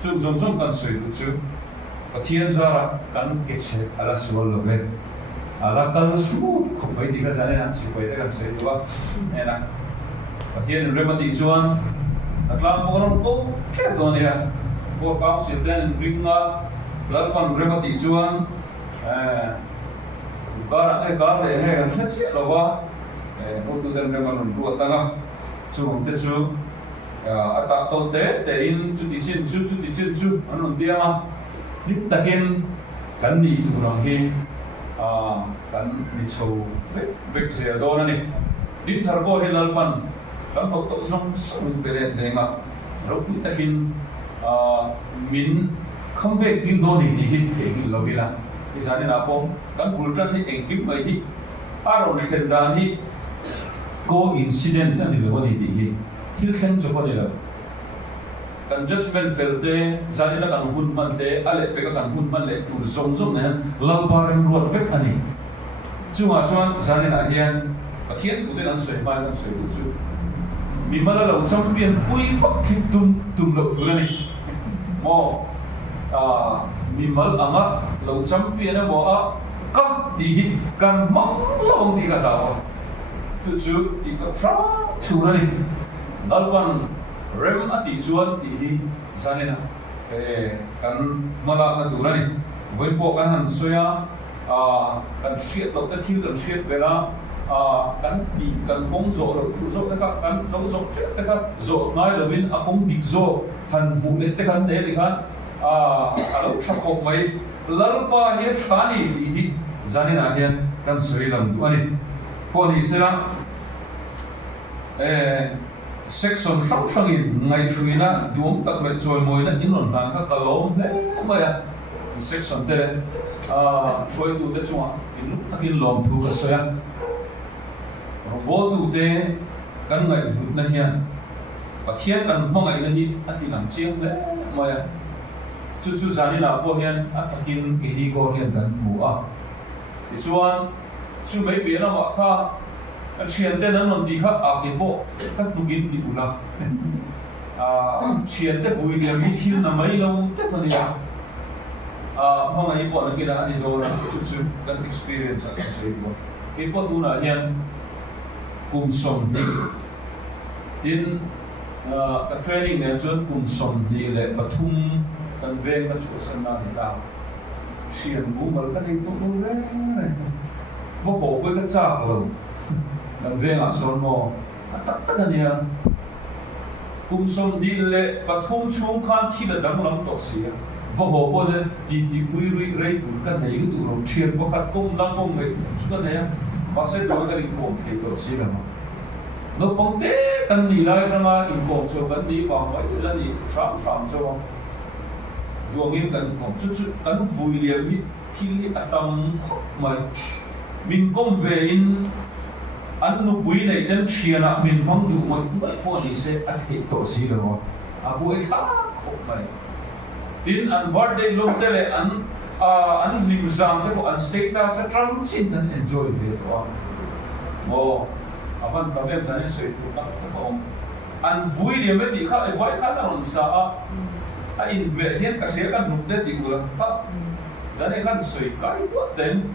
chu zom zom kan soi chu Pathian zara kan keche ala suol lo ve ala kal su ko bai di ka jane na chi pai da kan sei wa ena Pathian remedy chuan atlam moron ko che do ne ko ka se den ringa lalpan remedy chuan kar le he kan che lo wa no tu den reman ru atanga chu te chu ata to te in chu ti chin anon dia ma Nip takin kan ni turang hi kan ni chou bek se do na ni din thar ko hi lalpan kan to to som pere denga ro pi takin min khambek din do ni hi the hi lobila isani na po kan bultan ni engkim mai hi aro ni ken dan hi go incident ani lo ni hi thil khen cho ko ni la kan judgment fel te zani na kan hun man te ale pe ka kan hun man le tu zong ne lalpa rem ruat vek ani chunga chuan zani na hian pathian tu te an soi mai kan soi tu chu mi mala lo champion pui fak khit tum lo tu ni mo mi mal anga lo champion mo a ka ti kan mang lo ti ka dawa chu ti ka tra tu ni alwan rem ati chuan ti hi zanina kan mala na turani voi po kan han soya kan hriat lo ta thil kan hriat vela kan ti kan kong zo ta kan lo zo ta ka zo ngai lovin a kong dik zo han bu le te kan ne ri kan a lo thakok mai lalpa he thani ti hi zanina hian kan soi lam du ani po ni sela section sang in ngai thuina duam tak me choi moina inon han ka kalom le maya section te choi tu te chunga in lom thu ka soya robot tu te kan ngai lut na hian pathian kan hmangai na hi ati lam chiang le maya chu zani na po hian atakin ke hi ko hian kan mu a chuan chu mai be na ma kha chian te nan non di kha a ke bo ka tugin ti ula chian te vui dia mi thil na mai lo te phani ya hmangai po na kira ani do na chu kan experience a sei bo ke po tu na hian kum som ni in ka training ne chon kum som ni le pathum kan veng ka chu san na ni ta chian bu mal ka ni tu re vo ho ko ka cha lo kan venga son mo tak ania kum som di le pathum chung khan thi la dang lam tok sia vo ho po le ti pui rui rei tu kan nei tu ro chien ko khat kum dang kum ngai chu kan ne ba se do ga ri ko ke to sia ma no pong te kan ni lai tanga in ko cho kan ni wa mai la ni tram cho duangin kan ko chu kan vui liam ni thili atam mai min kom ve in an nu pui nei den thiana min hmang du mai pho ni se a the to si lo a boi kha kho mai tin an birthday lom te le an lim zam te ko an status a tram chin kan enjoy ve to mo avan ta mem zani soi tu ka ko an vui le me ti kha e vai kha na on sa a in ve hian ka se kan nu te ti ura pa zani kan soi kai to ten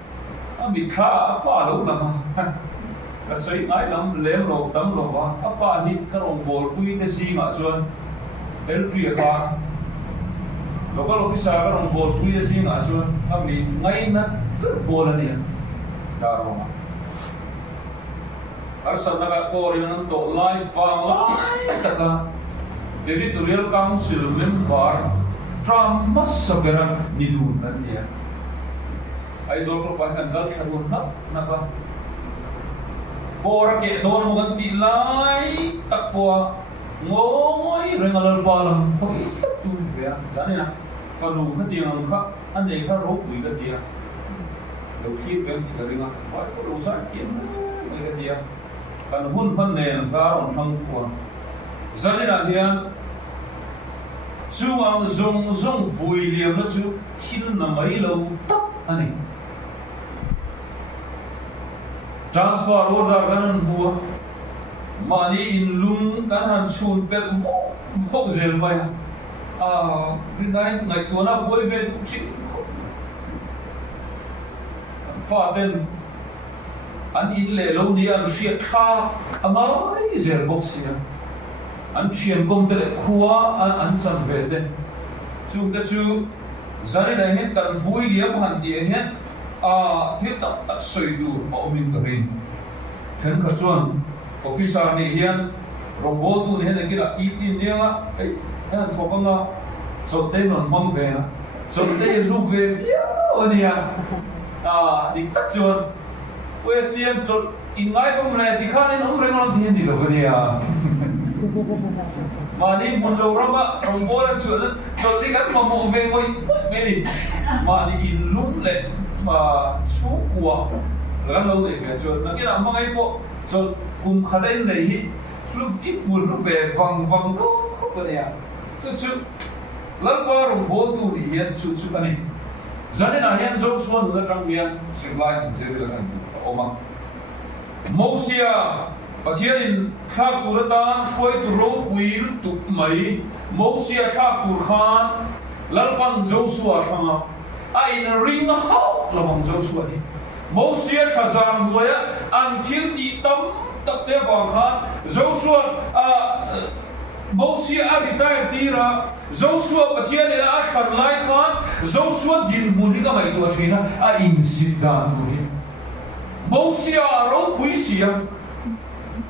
a mi kha pa lo na ma ka soi ngai lam lem lo dam lo wa apa hi ka rong bol pui te si nga chuan entry ka local officer ka rong bol pui te si nga chuan ka mi ngai na bol ani da ro ma ar san na ka ko ri nan to live farm lai ta ka territorial council member tram masaberan nidun nan ya ai zol ko pa kan dal khabun na ba Pora ke don mo ganti lai takpo ngoi rengalal palam khoi tu ya zani na fanu ka diang kha ane kha ro pui ka dia lo khi vem ti ringa pa ko lo sa tien mai ka dia kan hun phan ne ka ron thang fu zani na hian chu ang zong vui liam na chu thil na mai lo tak ani transfer order kan bua mani in lung kan han chun pel vo zel mai rinai ngai tu na boi ve tu chi fa ten an in le lo ni an hriat kha amai zel box ya an thian kom te khuwa an chan ve te chung te chu zani na hen kan vui liam han ti hen thil tak soi du a omin ka rin then ka chuan officer ni hian robot tu hen akira iti nianga ai han thopanga so te non mom ve na so te lu ve onia dik tak chuan pues niam so ingai pom le ti khan in umre ngon thi di lo nia mani mun lo rama robot chuan so ti kan mo ve moi meni mani in lum le mà chú của gắn lâu để về chuột nó cái nào mang ấy bộ chuột cùng khá lên này lúc ít buồn lúc về vòng đó không có này chu lalpa rong bo tu ri hian chu ani zanina hian Joshua nu atang hian singlai han zeri la kan oma Mosia pathianin khak turatan shoi tu ro puir tu mai Mosia khak tur khan lalpan Joshua thanga a in ring how lamang Joshua ni Mosia khazam loya until di tam tak te wa khan Joshua Mosia a retire tira Joshua pathianin a khan lai khan Joshua din muni ka mai tu athina a in sidan tu ni Mosia ro puisia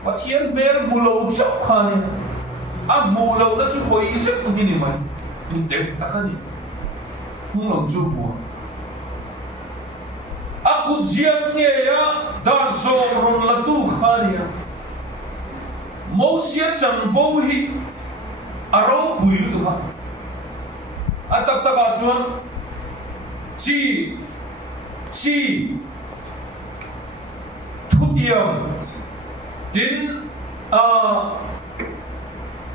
pathian mer mulo chok khani a mulo na chu khoi se tu ni mai in te takani hung long chu mo a ku jiang nge ya dan so ron la tu khani Mosia chan vo hi a ro pui tu kha a tak tak a chuan chi Diam din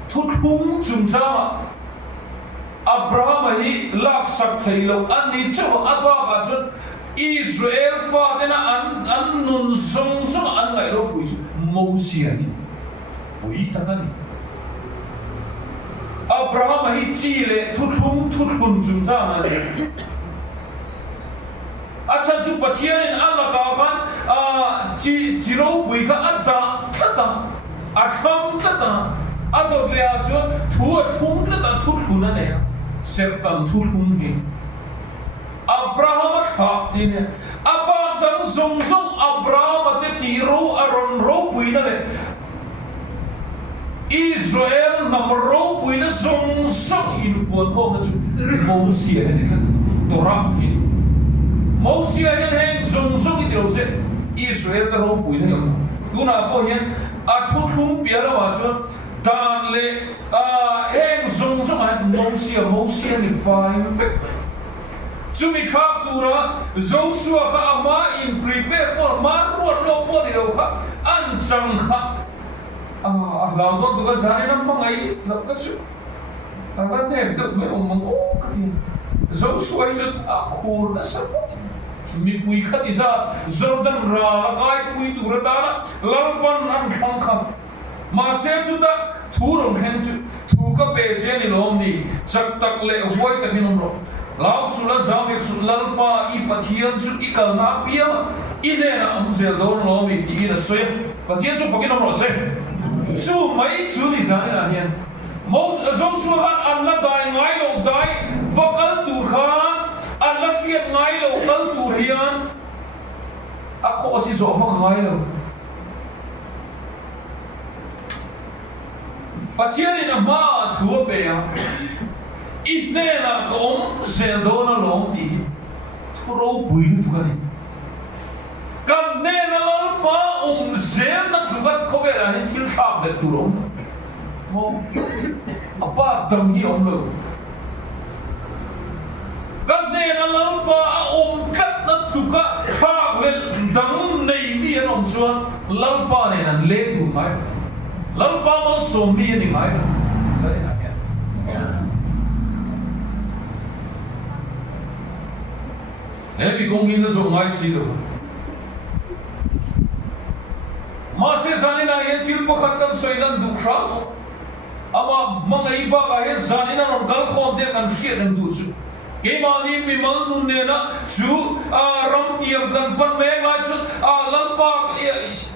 thut khung chung cha Abraham hi lak sak thailo ani chu aba ba chun Israel fa dena an nun song song an ngai ro pui chu Mosia ni pui ta ni Abraham hi chi le thut khung chung cha ma acha chu pathianin alla ka kan chi ro pui ka atta khata akham khata ado le a chu thu khum khata thu khuna ne sertan thu khum ni Abraham kha ni ne apa dan zong Abraham te ti ro aron ro pui na le Israel nam ro pui na zong in fuan ho na chu Mosia ne ka torak ni Mosia hian zong i tiro se Israel ta ro pui na yom tuna po hian a thu thum pia la wa chuan dan le heng zong a Mosia ni fai fe chumi khak tura Joshua kha ama in prepare por man ruat lo po ni lo kha an chang kha lao don tu ka zani nam mangai la ka chu ta ka ne tu me mang o ka ti Joshua i chut a khur na sa mi pui khati za Jordan ra kai pui tu ra dana lalpan an khang kha ma se chu ta thu rong khen chu thu ka pe je ni lom ni chak tak le hoi ka hinom ro lao sula zam ek sul lalpa I pathian chu I kal na pia ine na am je don lo mi ti na soy pathian chu fakin ro se chu mai chu ni za na hian mo Joshua an la dai ngai lo dai vakal tu khan Allah siat ngai lo kal tu rian ako si zo fa ngai lo pathian ina ma thu pe ya itne na kom zel do na long ti ro pui tu ka ni kan ne na lal pa zel na thu gat ko ve ra ni thil khak de tu rom mo apa dam hi om lo kan ne na lal pa kat na tu ka khak ve dang nei mi an om chuan lal pa ne na le tu mai lal pa mo so mi ni mai sai na Ebi kongin na so ngai silo. Mase zanina yen til pakatan soilan dukra. Ama mga iba kahit zanina non gal khonde kan shit en dusu. Kemani mi mal nun ne na chu ram tiam kan pan me ngai chu lalpa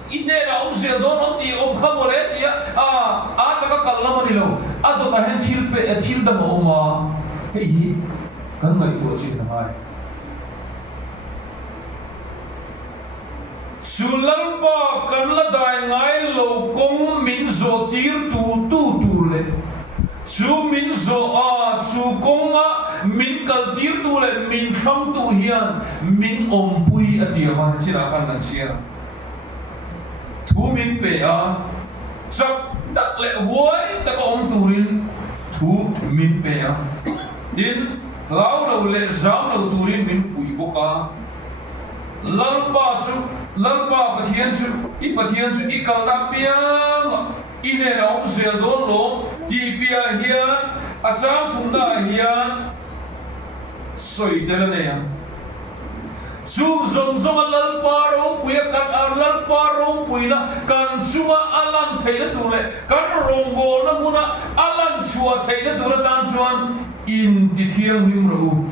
ine na umse don ti om khamole tia ta ka kallamani lo ado ka hen til da mo ma hei kan ngai to chi na mai Sulalpa kan la dai ngai lo kong min zo tir tu le chu min zo chu kong min kal tir tu le min kham tu hian min om pui atia wan chira kan nan chia thu min pe chak dak le woi ta ko om turin thu min pe din lau lo le zam lo turin min fui boka lalpa pathian chu ikal na piang ine na om zel don lo ti pia hian achang thum na hian soi te la ne chu zong zong alal paro puya kan alal paro puina kan chunga alan theina dule kan rombo na muna alan chua theina dura tan chuan in ti thiang nim ro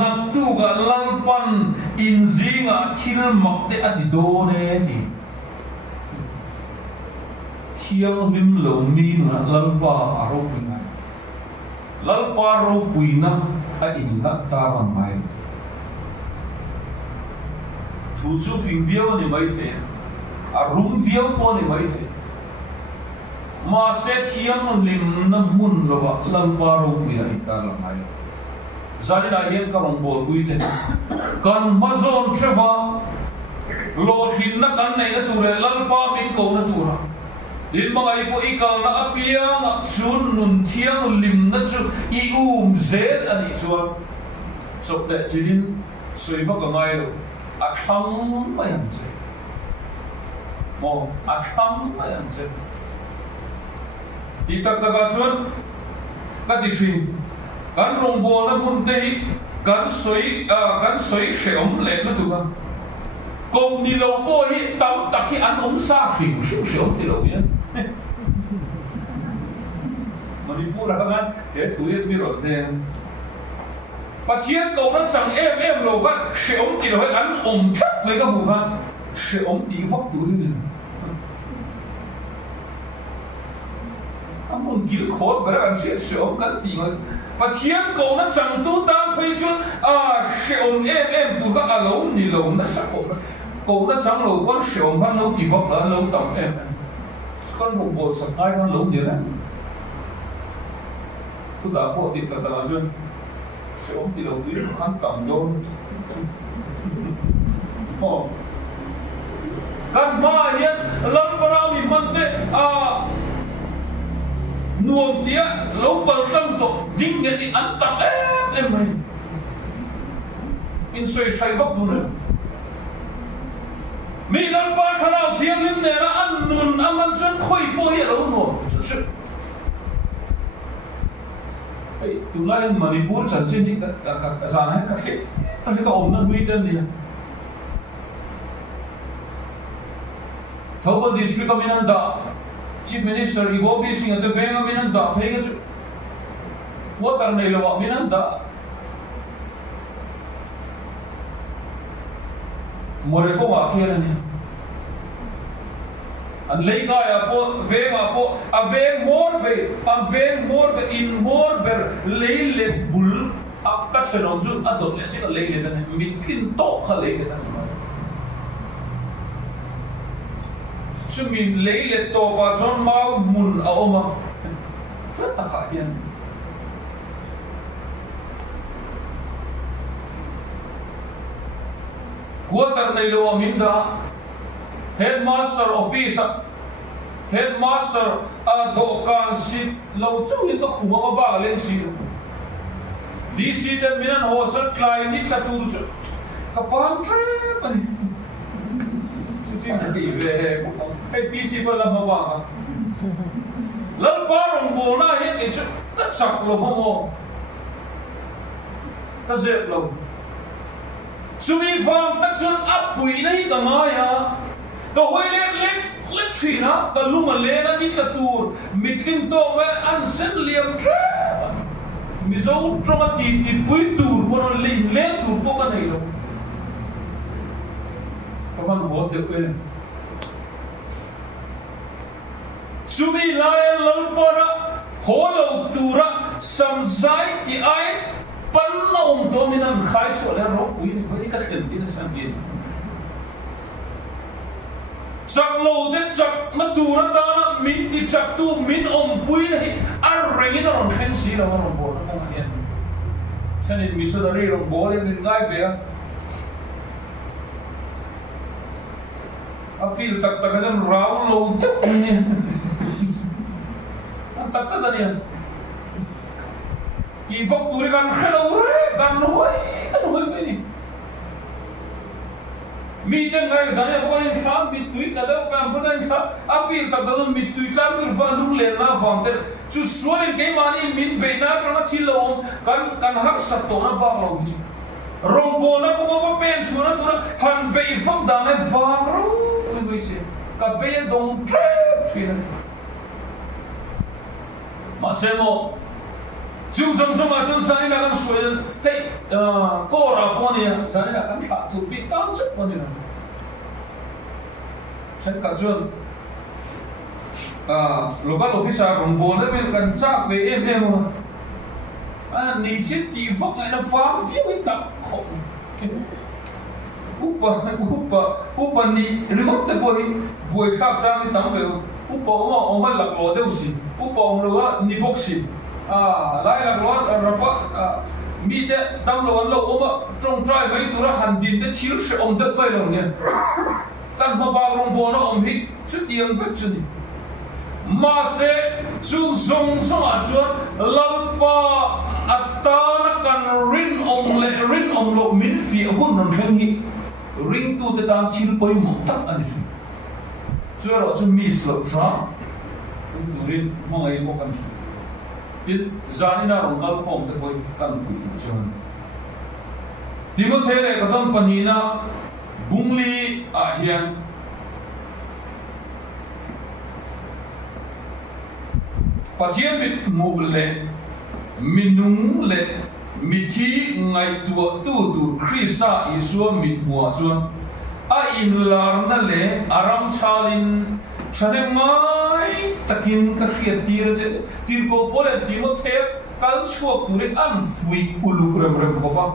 nak tu ga lalpan in zinga thil mak te ati do ne ti thiang nim lo mi na lalpa aro puina lalpa ro puina a in na ta ran mai thu chu phim viau ni mai the a rum viau po ni mai the ma se thiam lim na mun lo wa lam pa ro pi ai ka la mai zani na yen ka rong bol bui te kan mazon treva lo hin na kan nei na tu re lam pa min ko na tu ra in mga ipo ikal na apia nga chun nun thiang lim na chu I zet ani chuan chok le chilin soi ba ka ngai lo a kham ma yang che mo a kham ma yang che I tak ta chuan ka ti shi kan rong bo na mun te hi kan soi sheom le na tu ka ko ni lo po hi tam tak hi an sa khing sheom ti lo yan Manipur kan he thuet mi ro te Pathian cầu nó chẳng em lồ các sẽ ống thì nói ăn thắt mấy cái mù ha sẽ ống tí vóc túi đi anh muốn kiểu khó bởi anh sẽ ống cắn tí nói Pathian cầu nó chẳng tu tam phê chuan sẽ ống em tụi các lâu ni lâu nó sắc ống cầu nó chẳng lâu quan sẽ ống bắt lâu tí vóc là lâu tầm em con hồn bộ sẵn ai nó lâu nhiều đấy tôi đã bộ tiệm cả là chuan sẽ ống thì đầu tiên khăn tầm đôn kan ma hian lam para mi man te nuam tia lo pal tam to ding nge ti an tak em mai in soi thai vak du ne mi lam pa khanau thiam lim ne ra an nun aman chan khoi po hi lo no tu lai Manipur chan chen ni ka zan hai ka khe ka om na bui ten dia Thoupal district ka minanda chief minister Igobi Singh ate venga minanda phege chu water nei lo minanda more ko wa khera ni an lei ka ya po ve ma po a ve more be in more ber lei le bul a ka chenon ju a dot le chi lei le tan mi kin to kha lei le tan chu min lei le to ba chon mau mun a oma ta kha hian quarter nei lo minda headmaster office headmaster dokan sit lo chu in to khuma ba len si DC den minan hosel klein nit la tur chu ka pan tre ani chu ti ve hey PC pa la ma ba lal pa rong bo na he chu ka chak lo mo ka ze lo Sumi vang tak chun apui nahi kamaya ka hoi le china ka luma le na ni ka tur mitlin to we an sen liam tre mizo troma ti pui tur pono ling le tur po ka nei lo ka van ho te pe Sumi lai lal para holo tura samzai ti ai pan na to minam khai so le ro pui ni khoi ka khen ti na san bin chak lo de chak na tu ra ta na min ti chak tu min pui na hi ar ring in on khen si la ron bo na ma hian chanin mi so da ri ron bo le nin ngai ve a feel tak tak jam raw lo te ni an tak ta ni ki vok tu kan khelo re kan hoi ni mi te ngai zane ko in kham mi tui ka da pam phan in kha a fil ta da mi tui tlam tur va lung le na vam te chu suai ke mani min be na tra thil lo kan hak sat to na ba lo ji rong bo na ko ba pen chu na tu han be fak da na va ro ku se ka be dong tre thina ma se mo chung song song a chun sani la kan suai hey ko ra po ni sani la kan tha tu pi tam chet po ni na chen ka chun local officer rong bo le ben kan chak ve em ni chit ti fok ai na fa vi wi ta kho upa ni remote te po hi buai khap chang ni tam ve upa oma lak lo deu si upa om lo ni bok si lai lak lo rapa mi te dam lo lo oma trong trai mai tu ra han din te thil se om de bai lo ne kan ma ba rong bo no om hi chu tiang ve chu ni ma se chung song song a chuan lalpa atana kan rin om lo min fi hun non theng hi ring tu te tam thil poi mo tak ani chu chu ro chu mi slo tra tu rin mo ngai mo kan tin zanina rongal khom te poi kan fu chuan Timothy le katon panina bungli a hian Pathian mit mu le minung le mithi ngai tu Krista Isua mit bua chuan a in lar na le aram chalin chanem ngai takin ka khriat tir je tir ko pole Timothy kal chuak tu re an fui ulu rem ko ba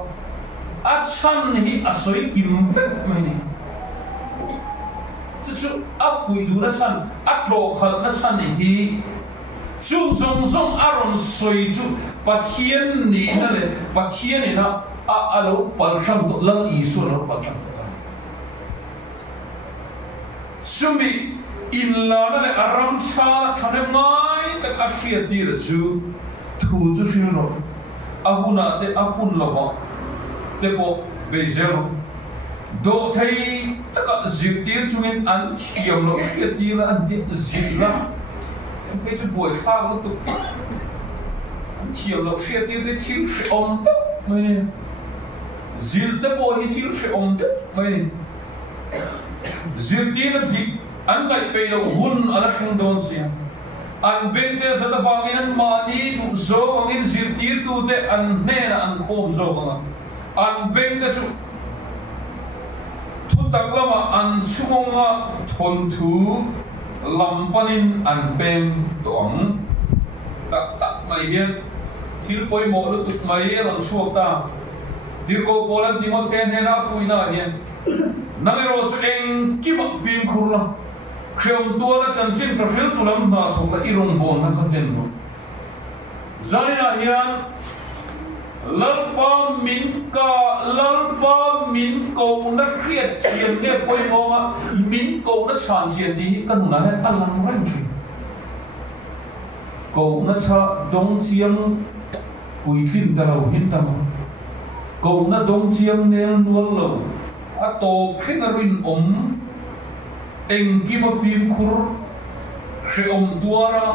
a chan hi asoi kim vet mai ni chu a fui du na chan a tro khal na chan hi chung song aron soi chu pathian ni na le pathian ni na a alo pal thang to lang isu ro pal thang to sumi in la na le aram cha thane mai tak a hria dir chu thu chu hrin ro ahuna te ahun lawa te po bezero do thei taka zip dir chungin an thiam lo hria dir an ti zip la cái chút buổi pha cũng tục chiều lộc xe tiêu cái thiếu sự ôm tức mới nè dìu tới bồi thì thiếu sự ôm tức mới nè dìu tiêu nó đi anh lại bây giờ hun ở đó không đón xe anh bên kia sẽ là vang in mà đi đủ số vang in dìu tiêu đủ để anh nè là anh khom số vang anh bên kia chú thu tắc lắm mà anh chung mà thôn thú lampanin an pem toang tak mai hian thil poi mo lu tut mai ron suak ta dir ko polan Timothy hena fuina hian namero chu eng ki mak phim khurla khreom tua la chan chin trahil tulam na thong la irong bon na khaten mo zanina hian lalpa min ko na khiat thiam ne poi mo ma min ko na chan chian di kan na he alang ran chi ko na cha dong chiang pui thin ta lo hin ta ma ko na dong chiang nel nual lo a to khin rin eng ki ma phim khur she duara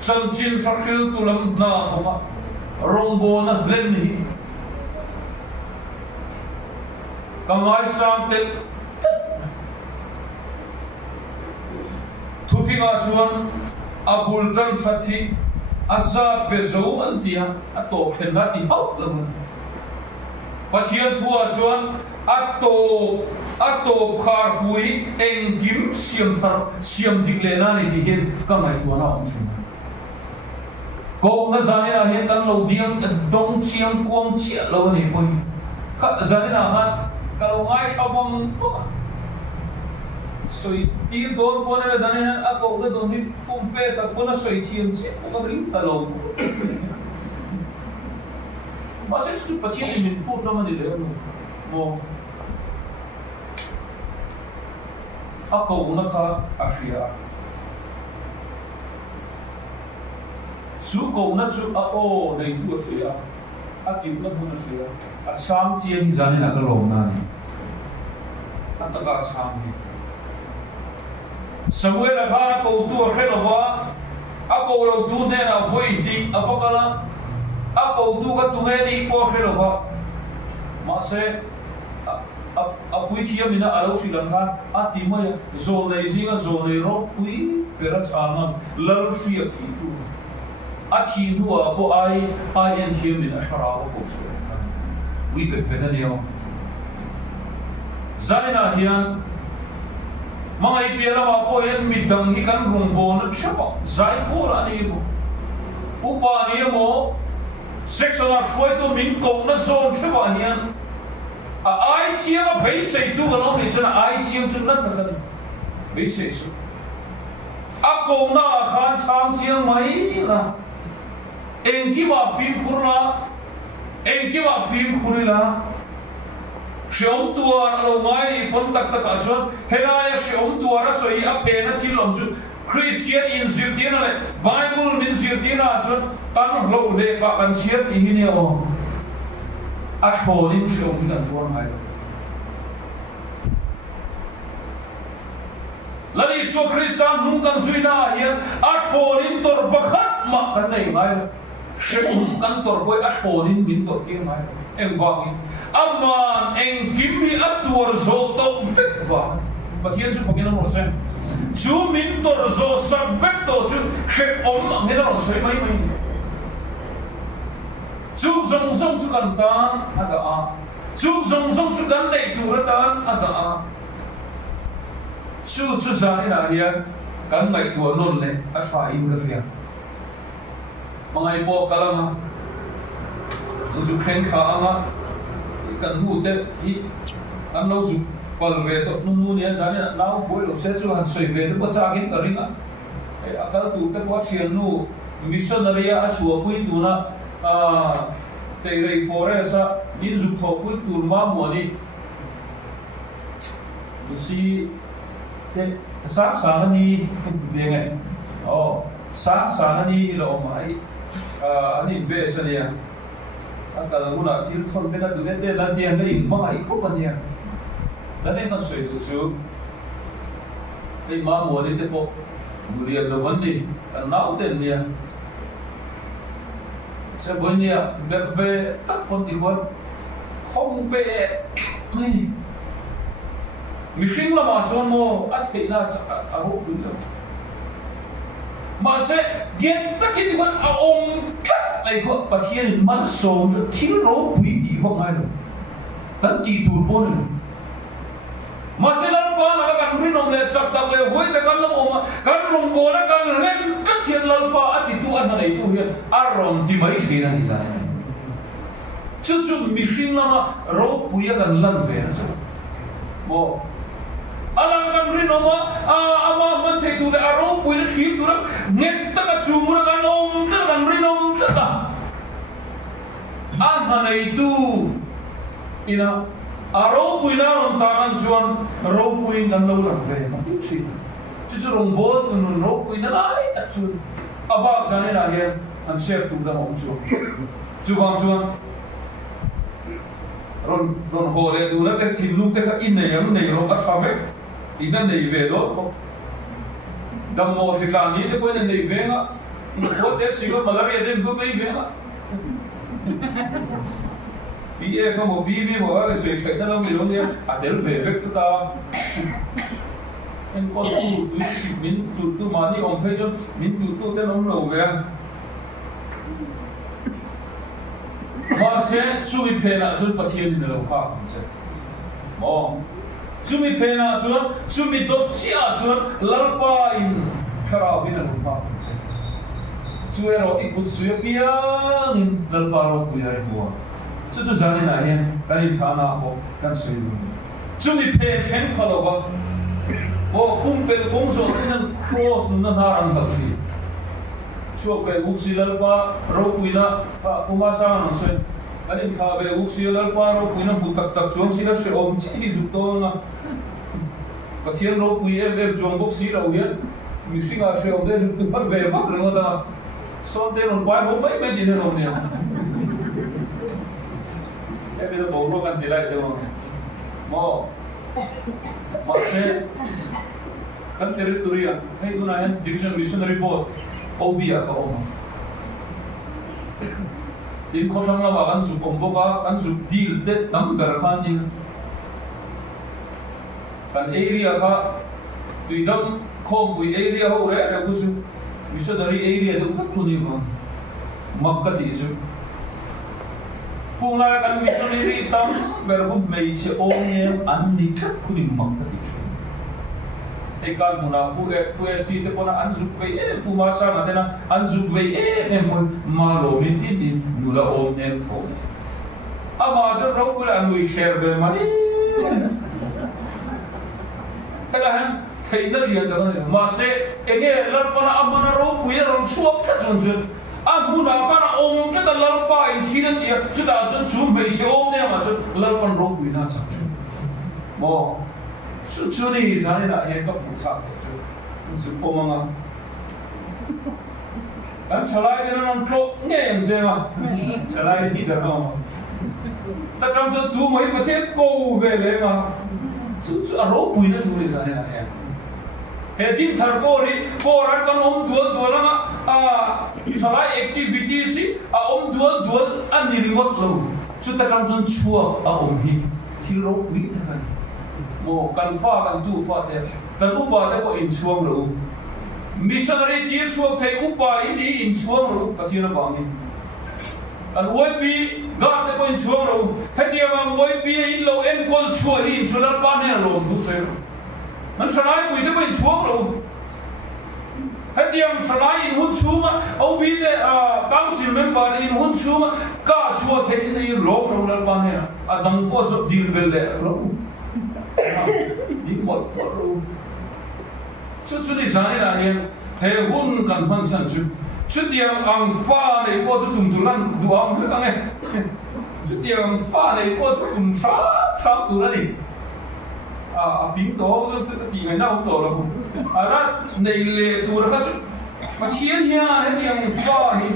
chan chin thil tulam na thoma rong bo na len hi kangai sang te thu fi nga chuan abul tan thati azat vezo an tia a to khen na ti hau lo pathian thua chuan a to khar hui eng kim siam ding le na ni ti hen ka mai tu na om chun ko na zanina hen kan lo diang dong chiang kuam chia lo ni poi kha zanina han ka lo ngai thawam fo soi ti don pon na zanina a ko da don ni pum fe ta ko na soi thiam che ko ka ring ta lo ma se chu pathian min pu na ma ni le mo a ko na kha a hria su ko na chu a o nei tu hria a kim na bu na hria a cham chiang hi zanina ka lo na ni a taka cham hi Samuel akha ko tu helova ako ro tu ne na voi di apakala ako tu ka tu ngeni ko helova ma se apui thia mina alo Sri Lanka ati mai zo nei zinga zo nei ro pui pera chama lal shia ki tu athi nuwa po ai en thia mina shara ko so we vedanio zaina hian mai piara ma po en midang hi kan rungbo na chapa zai po la ni mo upa ni mo sexual shoi to min ko na zone chapa hian ai chiang bei sei tu ga lo ni chana ai chiang tu na ta kan bei sei su a ko na khan cham chiang mai la en ki wa film khurna en ki wa film khurila shom tuar lo ngai pon tak tak ason helaya shom tuar soi a pe na thilom chu Christian in zirtina le Bible min zirtina ason tan lo le pa kan chiat i ni o a thonin shom kan tuar mai lani so Christian nung kan zuina hian a thonin tor bakhat ma kan nei mai shom kan tor boy a thonin min tor ki mai em wangi aman eng kimi atur zo to vekwa pathian chu phangena mo se chu min tor zo sa vek to chu khe om ngena ro sei mai mai chu zong zong chu kan tan ada a chu zong zong chu kan nei tu ra tan ada a chu zani na hian kan mai tu non le a sha in ga ria mangai po kalama zu khen kha anga kan mu te i an lo zu pal ve to nu ne zani nau boi lo se chu han sei ve to cha kin ka ringa e akal tu te po chian nu missionary a su pui tu na te rei forest a ni zu tho pui tu ma mo ni tu si te sa ni de nge sa ni lo mai ani be sa ni kalau muna til thon te na du te lan tian le in mai ko pa nia dan en soi tu chu ei ma mo ni te po murian lo van ni kan nau te nia se bon nia be ve tak pon ti hon khom ve mai ni mi sing la ma chon mo at ke na a ro du lo ma se gen takin hon a ai ko pathian man som thil ro pui ti vong ai lo tan ti tur pon maselan pa na kan rin om le chak tak le hoi ta kan lo ma kan rong go na kan ren ka thian lal pa ati tu an nei tu hian arom ti mai thina ni sa chu chu mi hring lama ro pui kan lan ve na chu mo alang kan rin om ama man thei tu le aro pui le khim tu ra nget ta ka chu mu ra kan om ta kan rin om ta an hanai tu ina aro pui na ron ta kan chuan ro pui kan lo lang ve ma tu chi chu chu rong bol tu nun ro pui na lai ta chu aba jane na hian an share tu da om chu chu wang chuan ron ho le du na te thin lu te ka in nei ro a sa ve ina nei ve do dam mo si la ni te ko nei ve nga ko te si ko malaria de ko ve nga BF mo BV mo ga se chai na mi lo ne a del ve ve ta en ko tu si min tu mani om phe jo min tu te nom lo ve ma se chu mi phe na chu pathian ni lo pa se mo chu mi phe na chu mi dot chia chu lalpa in khara vin lo pa se chu ero I put su pia in lalpa ro pu ai bo chu chu zani na hian kan I thana ho kan sui chu mi phe khen khalo ba o kum pe kum so tin cross na na ran ba thi chu pe uksi lalpa ro pu na pa kuma sa na se kan I tha be uksi lalpa ro pu na bu tak tak chuang si la se om chi hi zu to na pathian ro pu em jong bok si lo hian mi singa se om de zu tu par ve ba ro da so te non pai ho pai me di ne no ne e be do ro kan dilai de mo Masih kan territory hay gunayan division missionary board OB ka om in ko lang na kan su pombo ka kan su deal de number kan ni kan area ka tuidam ko bui area ho re ra su missionary area de ka kuni ba makka ti su kung la kan missionary tam berbu mei che om ne an ni ka kuni makka ti Ikan muna PST te pona anzuk vei pumasa matena anzuk vei mo malo mintin nula om nem thon ama jo ro pura anui share be mani kalahan thaina dia ta ma se enge lar pona amana ro puye ron chuak ka chon chon amuna kana om ke da lar pa in thiran dia chuda chon chu mei se om ne ma chu lar pan ro puina cha mo Suni sana nak yang kau pucat itu, supaya kan salai dia orang klop ni macam mana, salai ni dah orang. Tak macam tu mai pakai kau bela mah, arok punya tu ni sana nak yang. Hedim terkori, koran kan dua lama, salai aktiviti si, dua ani remote lo, cuta macam chua, hi, kilo punya kan. Mo kan fa kan tu fa te kan upa te ko in chuang ro missionary ti chuang thei upa ini in chuang ro pathina bangi kan woi pi ga te ko in chuang ro hetia ma woi pi in lo en kol chua in chular pa ne ro tu se man sanai pui te ko in chuang ro hetia sanai in hun chuma au bi te council member in hun chuma ka chua thei in ro ro lar pa ne adang po so deal bel le ro đi một luôn chút đi sáng là hiện hệ hun cần phân sản chút điểm ăn pha này có chút tùng lăn đủ ăn hết nghe chút điểm pha này có chút tùng sát đủ lăn đi biến tố chút thì ngày nào cũng tố là đó này lệ đủ là chút mà thiên nha hết điểm pha này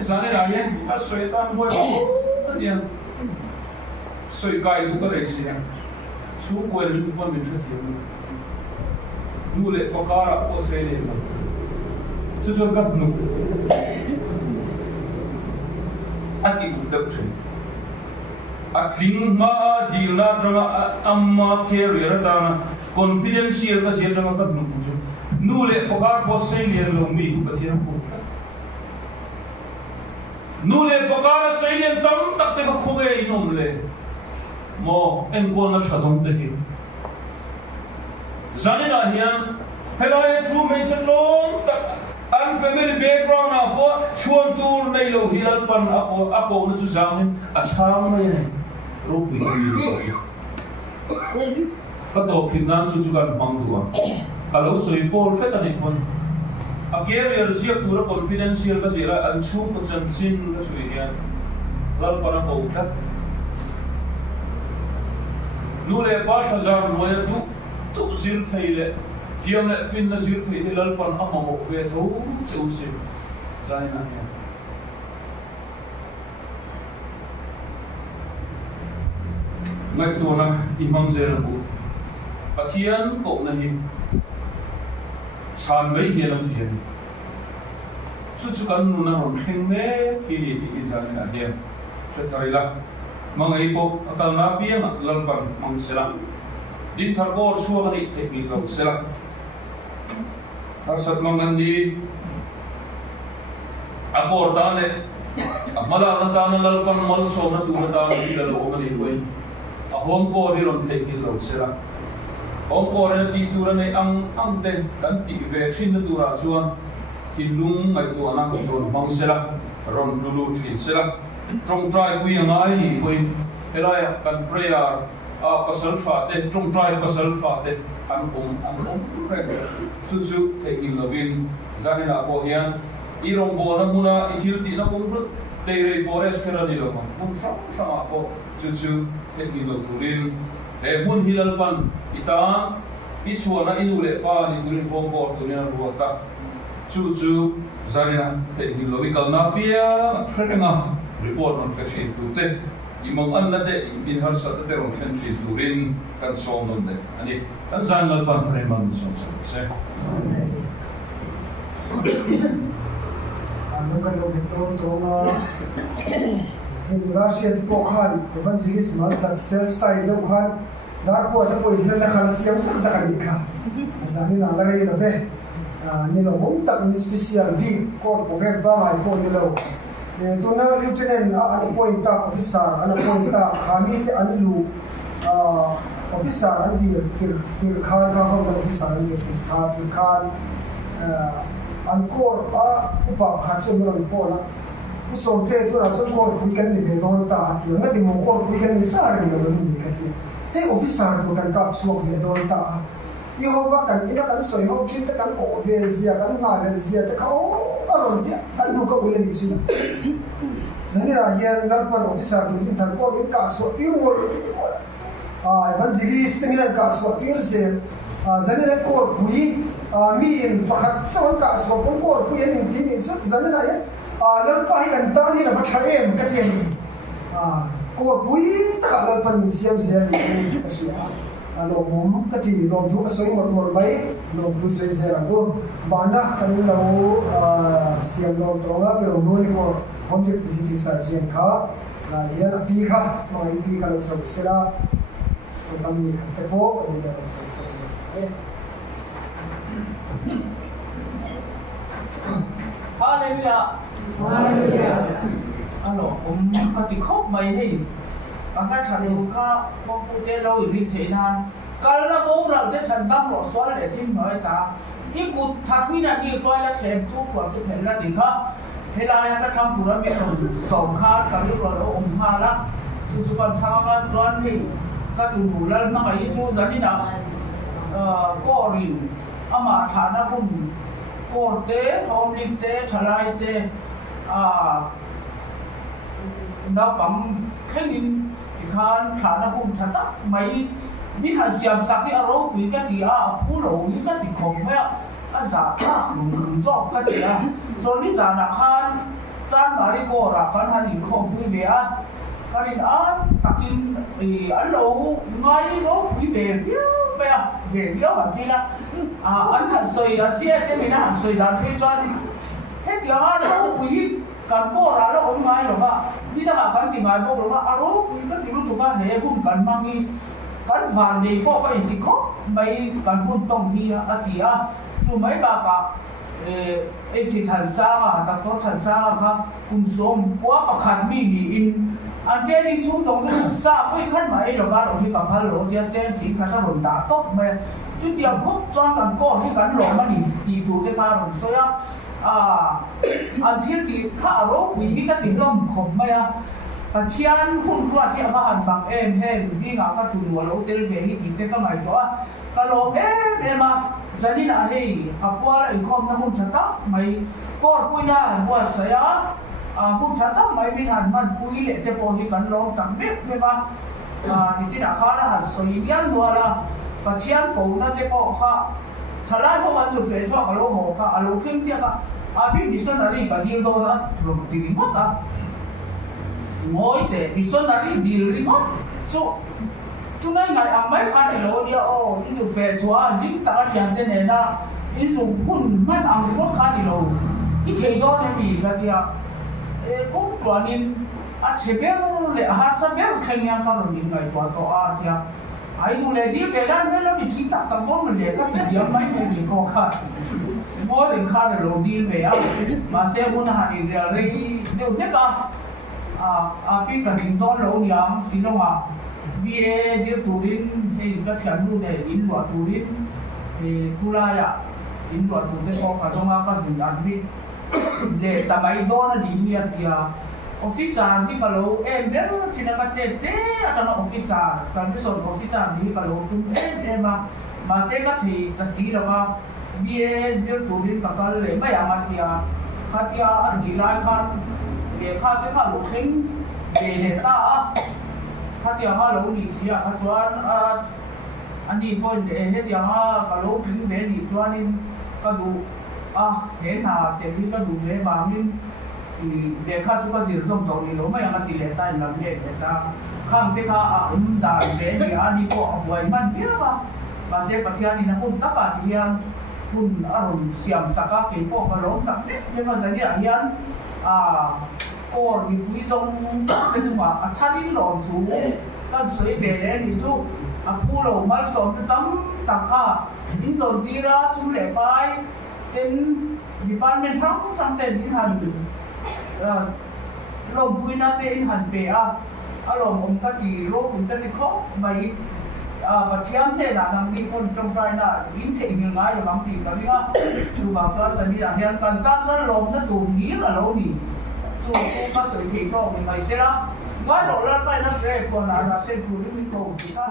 sáng là hiện các suy tan bôi điểm suy cài đủ cái gì chú quên luôn quan mình rất nhiều nu lệ có cả có xe lệ mà chú cho gặp nu anh đi cũng được chứ clean mà deal na trong amma career ta na confidential cái gì trong gặp nu chứ nu lệ có cả có xe lệ luôn mi cũng có thể không nu lệ có cả xe lệ tâm tắc te không về inom lệ mo en ko na chadong te hin zanina hian helai thu me chatlong tak an family background na po chuan tur nei lo hilal pan apo na chu zamin a cham mai nei ro pui ni ka to kin nan chu chu kan mang duwa kalau soi for fet ani kon a career zia tur confidential ka zira an chu ko chan chin ka sui hian lal para ko ka nule pas hazar loya tu zir thaile tiam le fin na zir thaile lal pan amamo ve tho cheu se zaina ya ngai tu na imam zer bu pathian ko na hi chan mai hi na fian chu kan nu na ron kheng me thi ni zaina ya chetharila mangai po akal na pia lalpan mang sela din thar ko chuang ni the mi lo sela asat mangan ni apor da le amala na ta na lalpan mal so na tu na ta ni la lo mani koi a hom ko ri ron the mi lo sela hom ko re ti tu ra nei ang te kan ti ve thin na tu ra chuan tin lung mai tu na ko mang sela ron lulu thin sela trong trai quy ngai ni quy helai kan prayer pasal phate trong trai pasal phate an re chu the in lovin zanina po hian irong bo na muna ithil ti na pum te re forest kera ni lo ma pum sa po chu the in lo turin he mun hilal pan ita ichuana inule pa ni turin bom bo turin ro ta chu zanina the in lo ikal na pia threnga report on kachi tu te imong an la de in har sa te rong khen chi durin kan som non de ani kan zan la pan thre man som se ano kan lo to ma in Russia ti po khan ban jilis mal tak self style do khan dar ko ta po in la khala siam sa ka ni kha asani na la re na ve ni lo mong tak ni special bi ko program ba ai po ni lo to na lieutenant an point ta officer an point ta khami te an lu officer an dir khan kha ho officer an dir khan an kor upa khatsun ron po na usom te tu na chon kor puikan ni vedon ta ati na ti mo kor puikan ni sar ni lo ni ka ti he officer to kan kap suak vedon ta i ho wa kan ina kan soi ho thin ta kan ko ve zia kan nga le zia ta ka o aron ti an lu ka ule ni chu zani ra hian lar pan officer tu tin thar kor ka so ti rol evangelist ni ka so ti se zani le kor pui mi in pakhat sawan ka so kon kor pui ni ti ni chu zani na ye lal pa hi kan ta ni la patha em ka ti ni kor pui ta lal pan siam siam ni asia lo mum ka ti lo du ka soi mor bai lo du se se ra do bana kan lo siam lo to nga pero no ni ko hom de visiting sergeant kha la yan pi kha mai pi ka lo chau sera so tam ni ka te po ni da se se Hallelujah. Ano, katikop may hey. Ang katalu ka, pagpute lo iritenan. Kala mo raw de chandam lo swal le tim noi ta. Ikut thakui na ni ko la thlem tu ko chu phen la ti kha. Phela ya ka tham pura me no som kha ka lu lo ha la. Chu kan tha ma tron ni ka tu nu la ma ai chu zani na. Ko rin ama thana bun ko te hom lik te thalai te na pam khenin ikhan thana bun thata mai ni han siam sakhi aro pi ka ti a pu lo hi ka ti khom me a za ka lung zo ka ti a zo ni za na khan chan mari ko ra kan han in khom pi ve a karin a takin an lo ngai lo pi ve về biểu bằng chi là anh thật soi anh xe mình anh soi đàn phê cho anh hết tiếng anh đâu quý cần cô ra đó ông mai rồi mà đi ta cần tìm ai cô rồi mà aro quý cái tiếng chúng ta để cũng cần mang đi cần vàng để cô cái tiếng có mấy cần cũng tông đi à tía chú mấy bà ấy chỉ thần sao à đặc tốt thần sao à cùng xuống quá bậc hạt mi in anh trên đi chú tổng rất xa với khách máy rồi ba đồng đi gặp hai lỗ trên trên chỉ khách ta rồn đá tốt mà chú tiệm khúc cho cần có cái cắn lỗ mà đi thủ cái pha rồi xoay anh thiết thì khá rốt vì cái tiếng lông khổng mà chian hun qua thì mà anh bằng em hay gì ngã cái tụi nó lỗ tên về thì cái máy cho cái lỗ em mà giờ đi là hay qua lại không nó hun chặt mày có quên na qua say bung chata mai bin han man pui le te po hi kan long tam bek me ba ni chi na kha na han soi dian lo la pathian ko na te po kha thalai ho man ju fe chwa ka lo ho ka alo khim che ka bi missionary ka dil do na rum ti mo ta moi te missionary dil ri mo so tu nai ngai am mai kha ni lo dia o ni ju fe chwa ni ta chian te ne na in ju hun man ang ro kha ni lo i ke do ne bi ka dia cũng còn in chế biến lệ hạt sa biến thành nhà ta rồi mình ngày qua to thì ai tu lệ đi về đó mới là mình kita tập tốt mình lệ các điểm mấy ngày đi có khác mỗi lần khác là đầu tiên về mà sẽ muốn hàng đi ra đây đều nhất là biết cả những đó lâu nhàng xí đâu mà bia chỉ tu đến hay các thiền nu này in luật tu đến kula ya in luật tu đến có cả trong các hình ảnh biết le tamai dona di hiya tia officer di kalau ember sina katete atau officer sampai son officer di kalau tum ma se ka thi ta si ra ma bie je turin kakal le mai amatia katia di lai khan le kha te kha lo thing de ne ta katia ha lo ni sia ka chuan ani point he tia ha kalau thing ve ni chuanin ka du he na te bi ka du ve ba min để khá chúng ta chỉ dùng trong đi lúc mà yang mati lệ tai làm lệ để ta khang thế khá đàn để đi đi qua buổi man biết mà sẽ bắt thian đi nó cũng tất cả thian cũng siam saka cái qua cái lỗ tắc đấy nhưng mà giờ này thian cô đi quý dòng cái mà thay đi lòn thú cái suy về đấy thì chú phu lầu mal sòng cái tấm tắc ha in tồn đi ra xuống lệ bài tên department thắng tên in hành lồng quy na tên hành về lồng ông cái gì lồng cái gì khó mày và thiam thế là năng đi con trong trai na in thể hình ngay là bằng tiền cái ha chú bảo con giờ đi là hiện cần các cái lồng nó tụ nghĩ là lâu nhỉ chú cũng có sự thì có mình mày sẽ đó nói đồ lên phải nó về còn là sẽ tụ đi mình cầu thì ta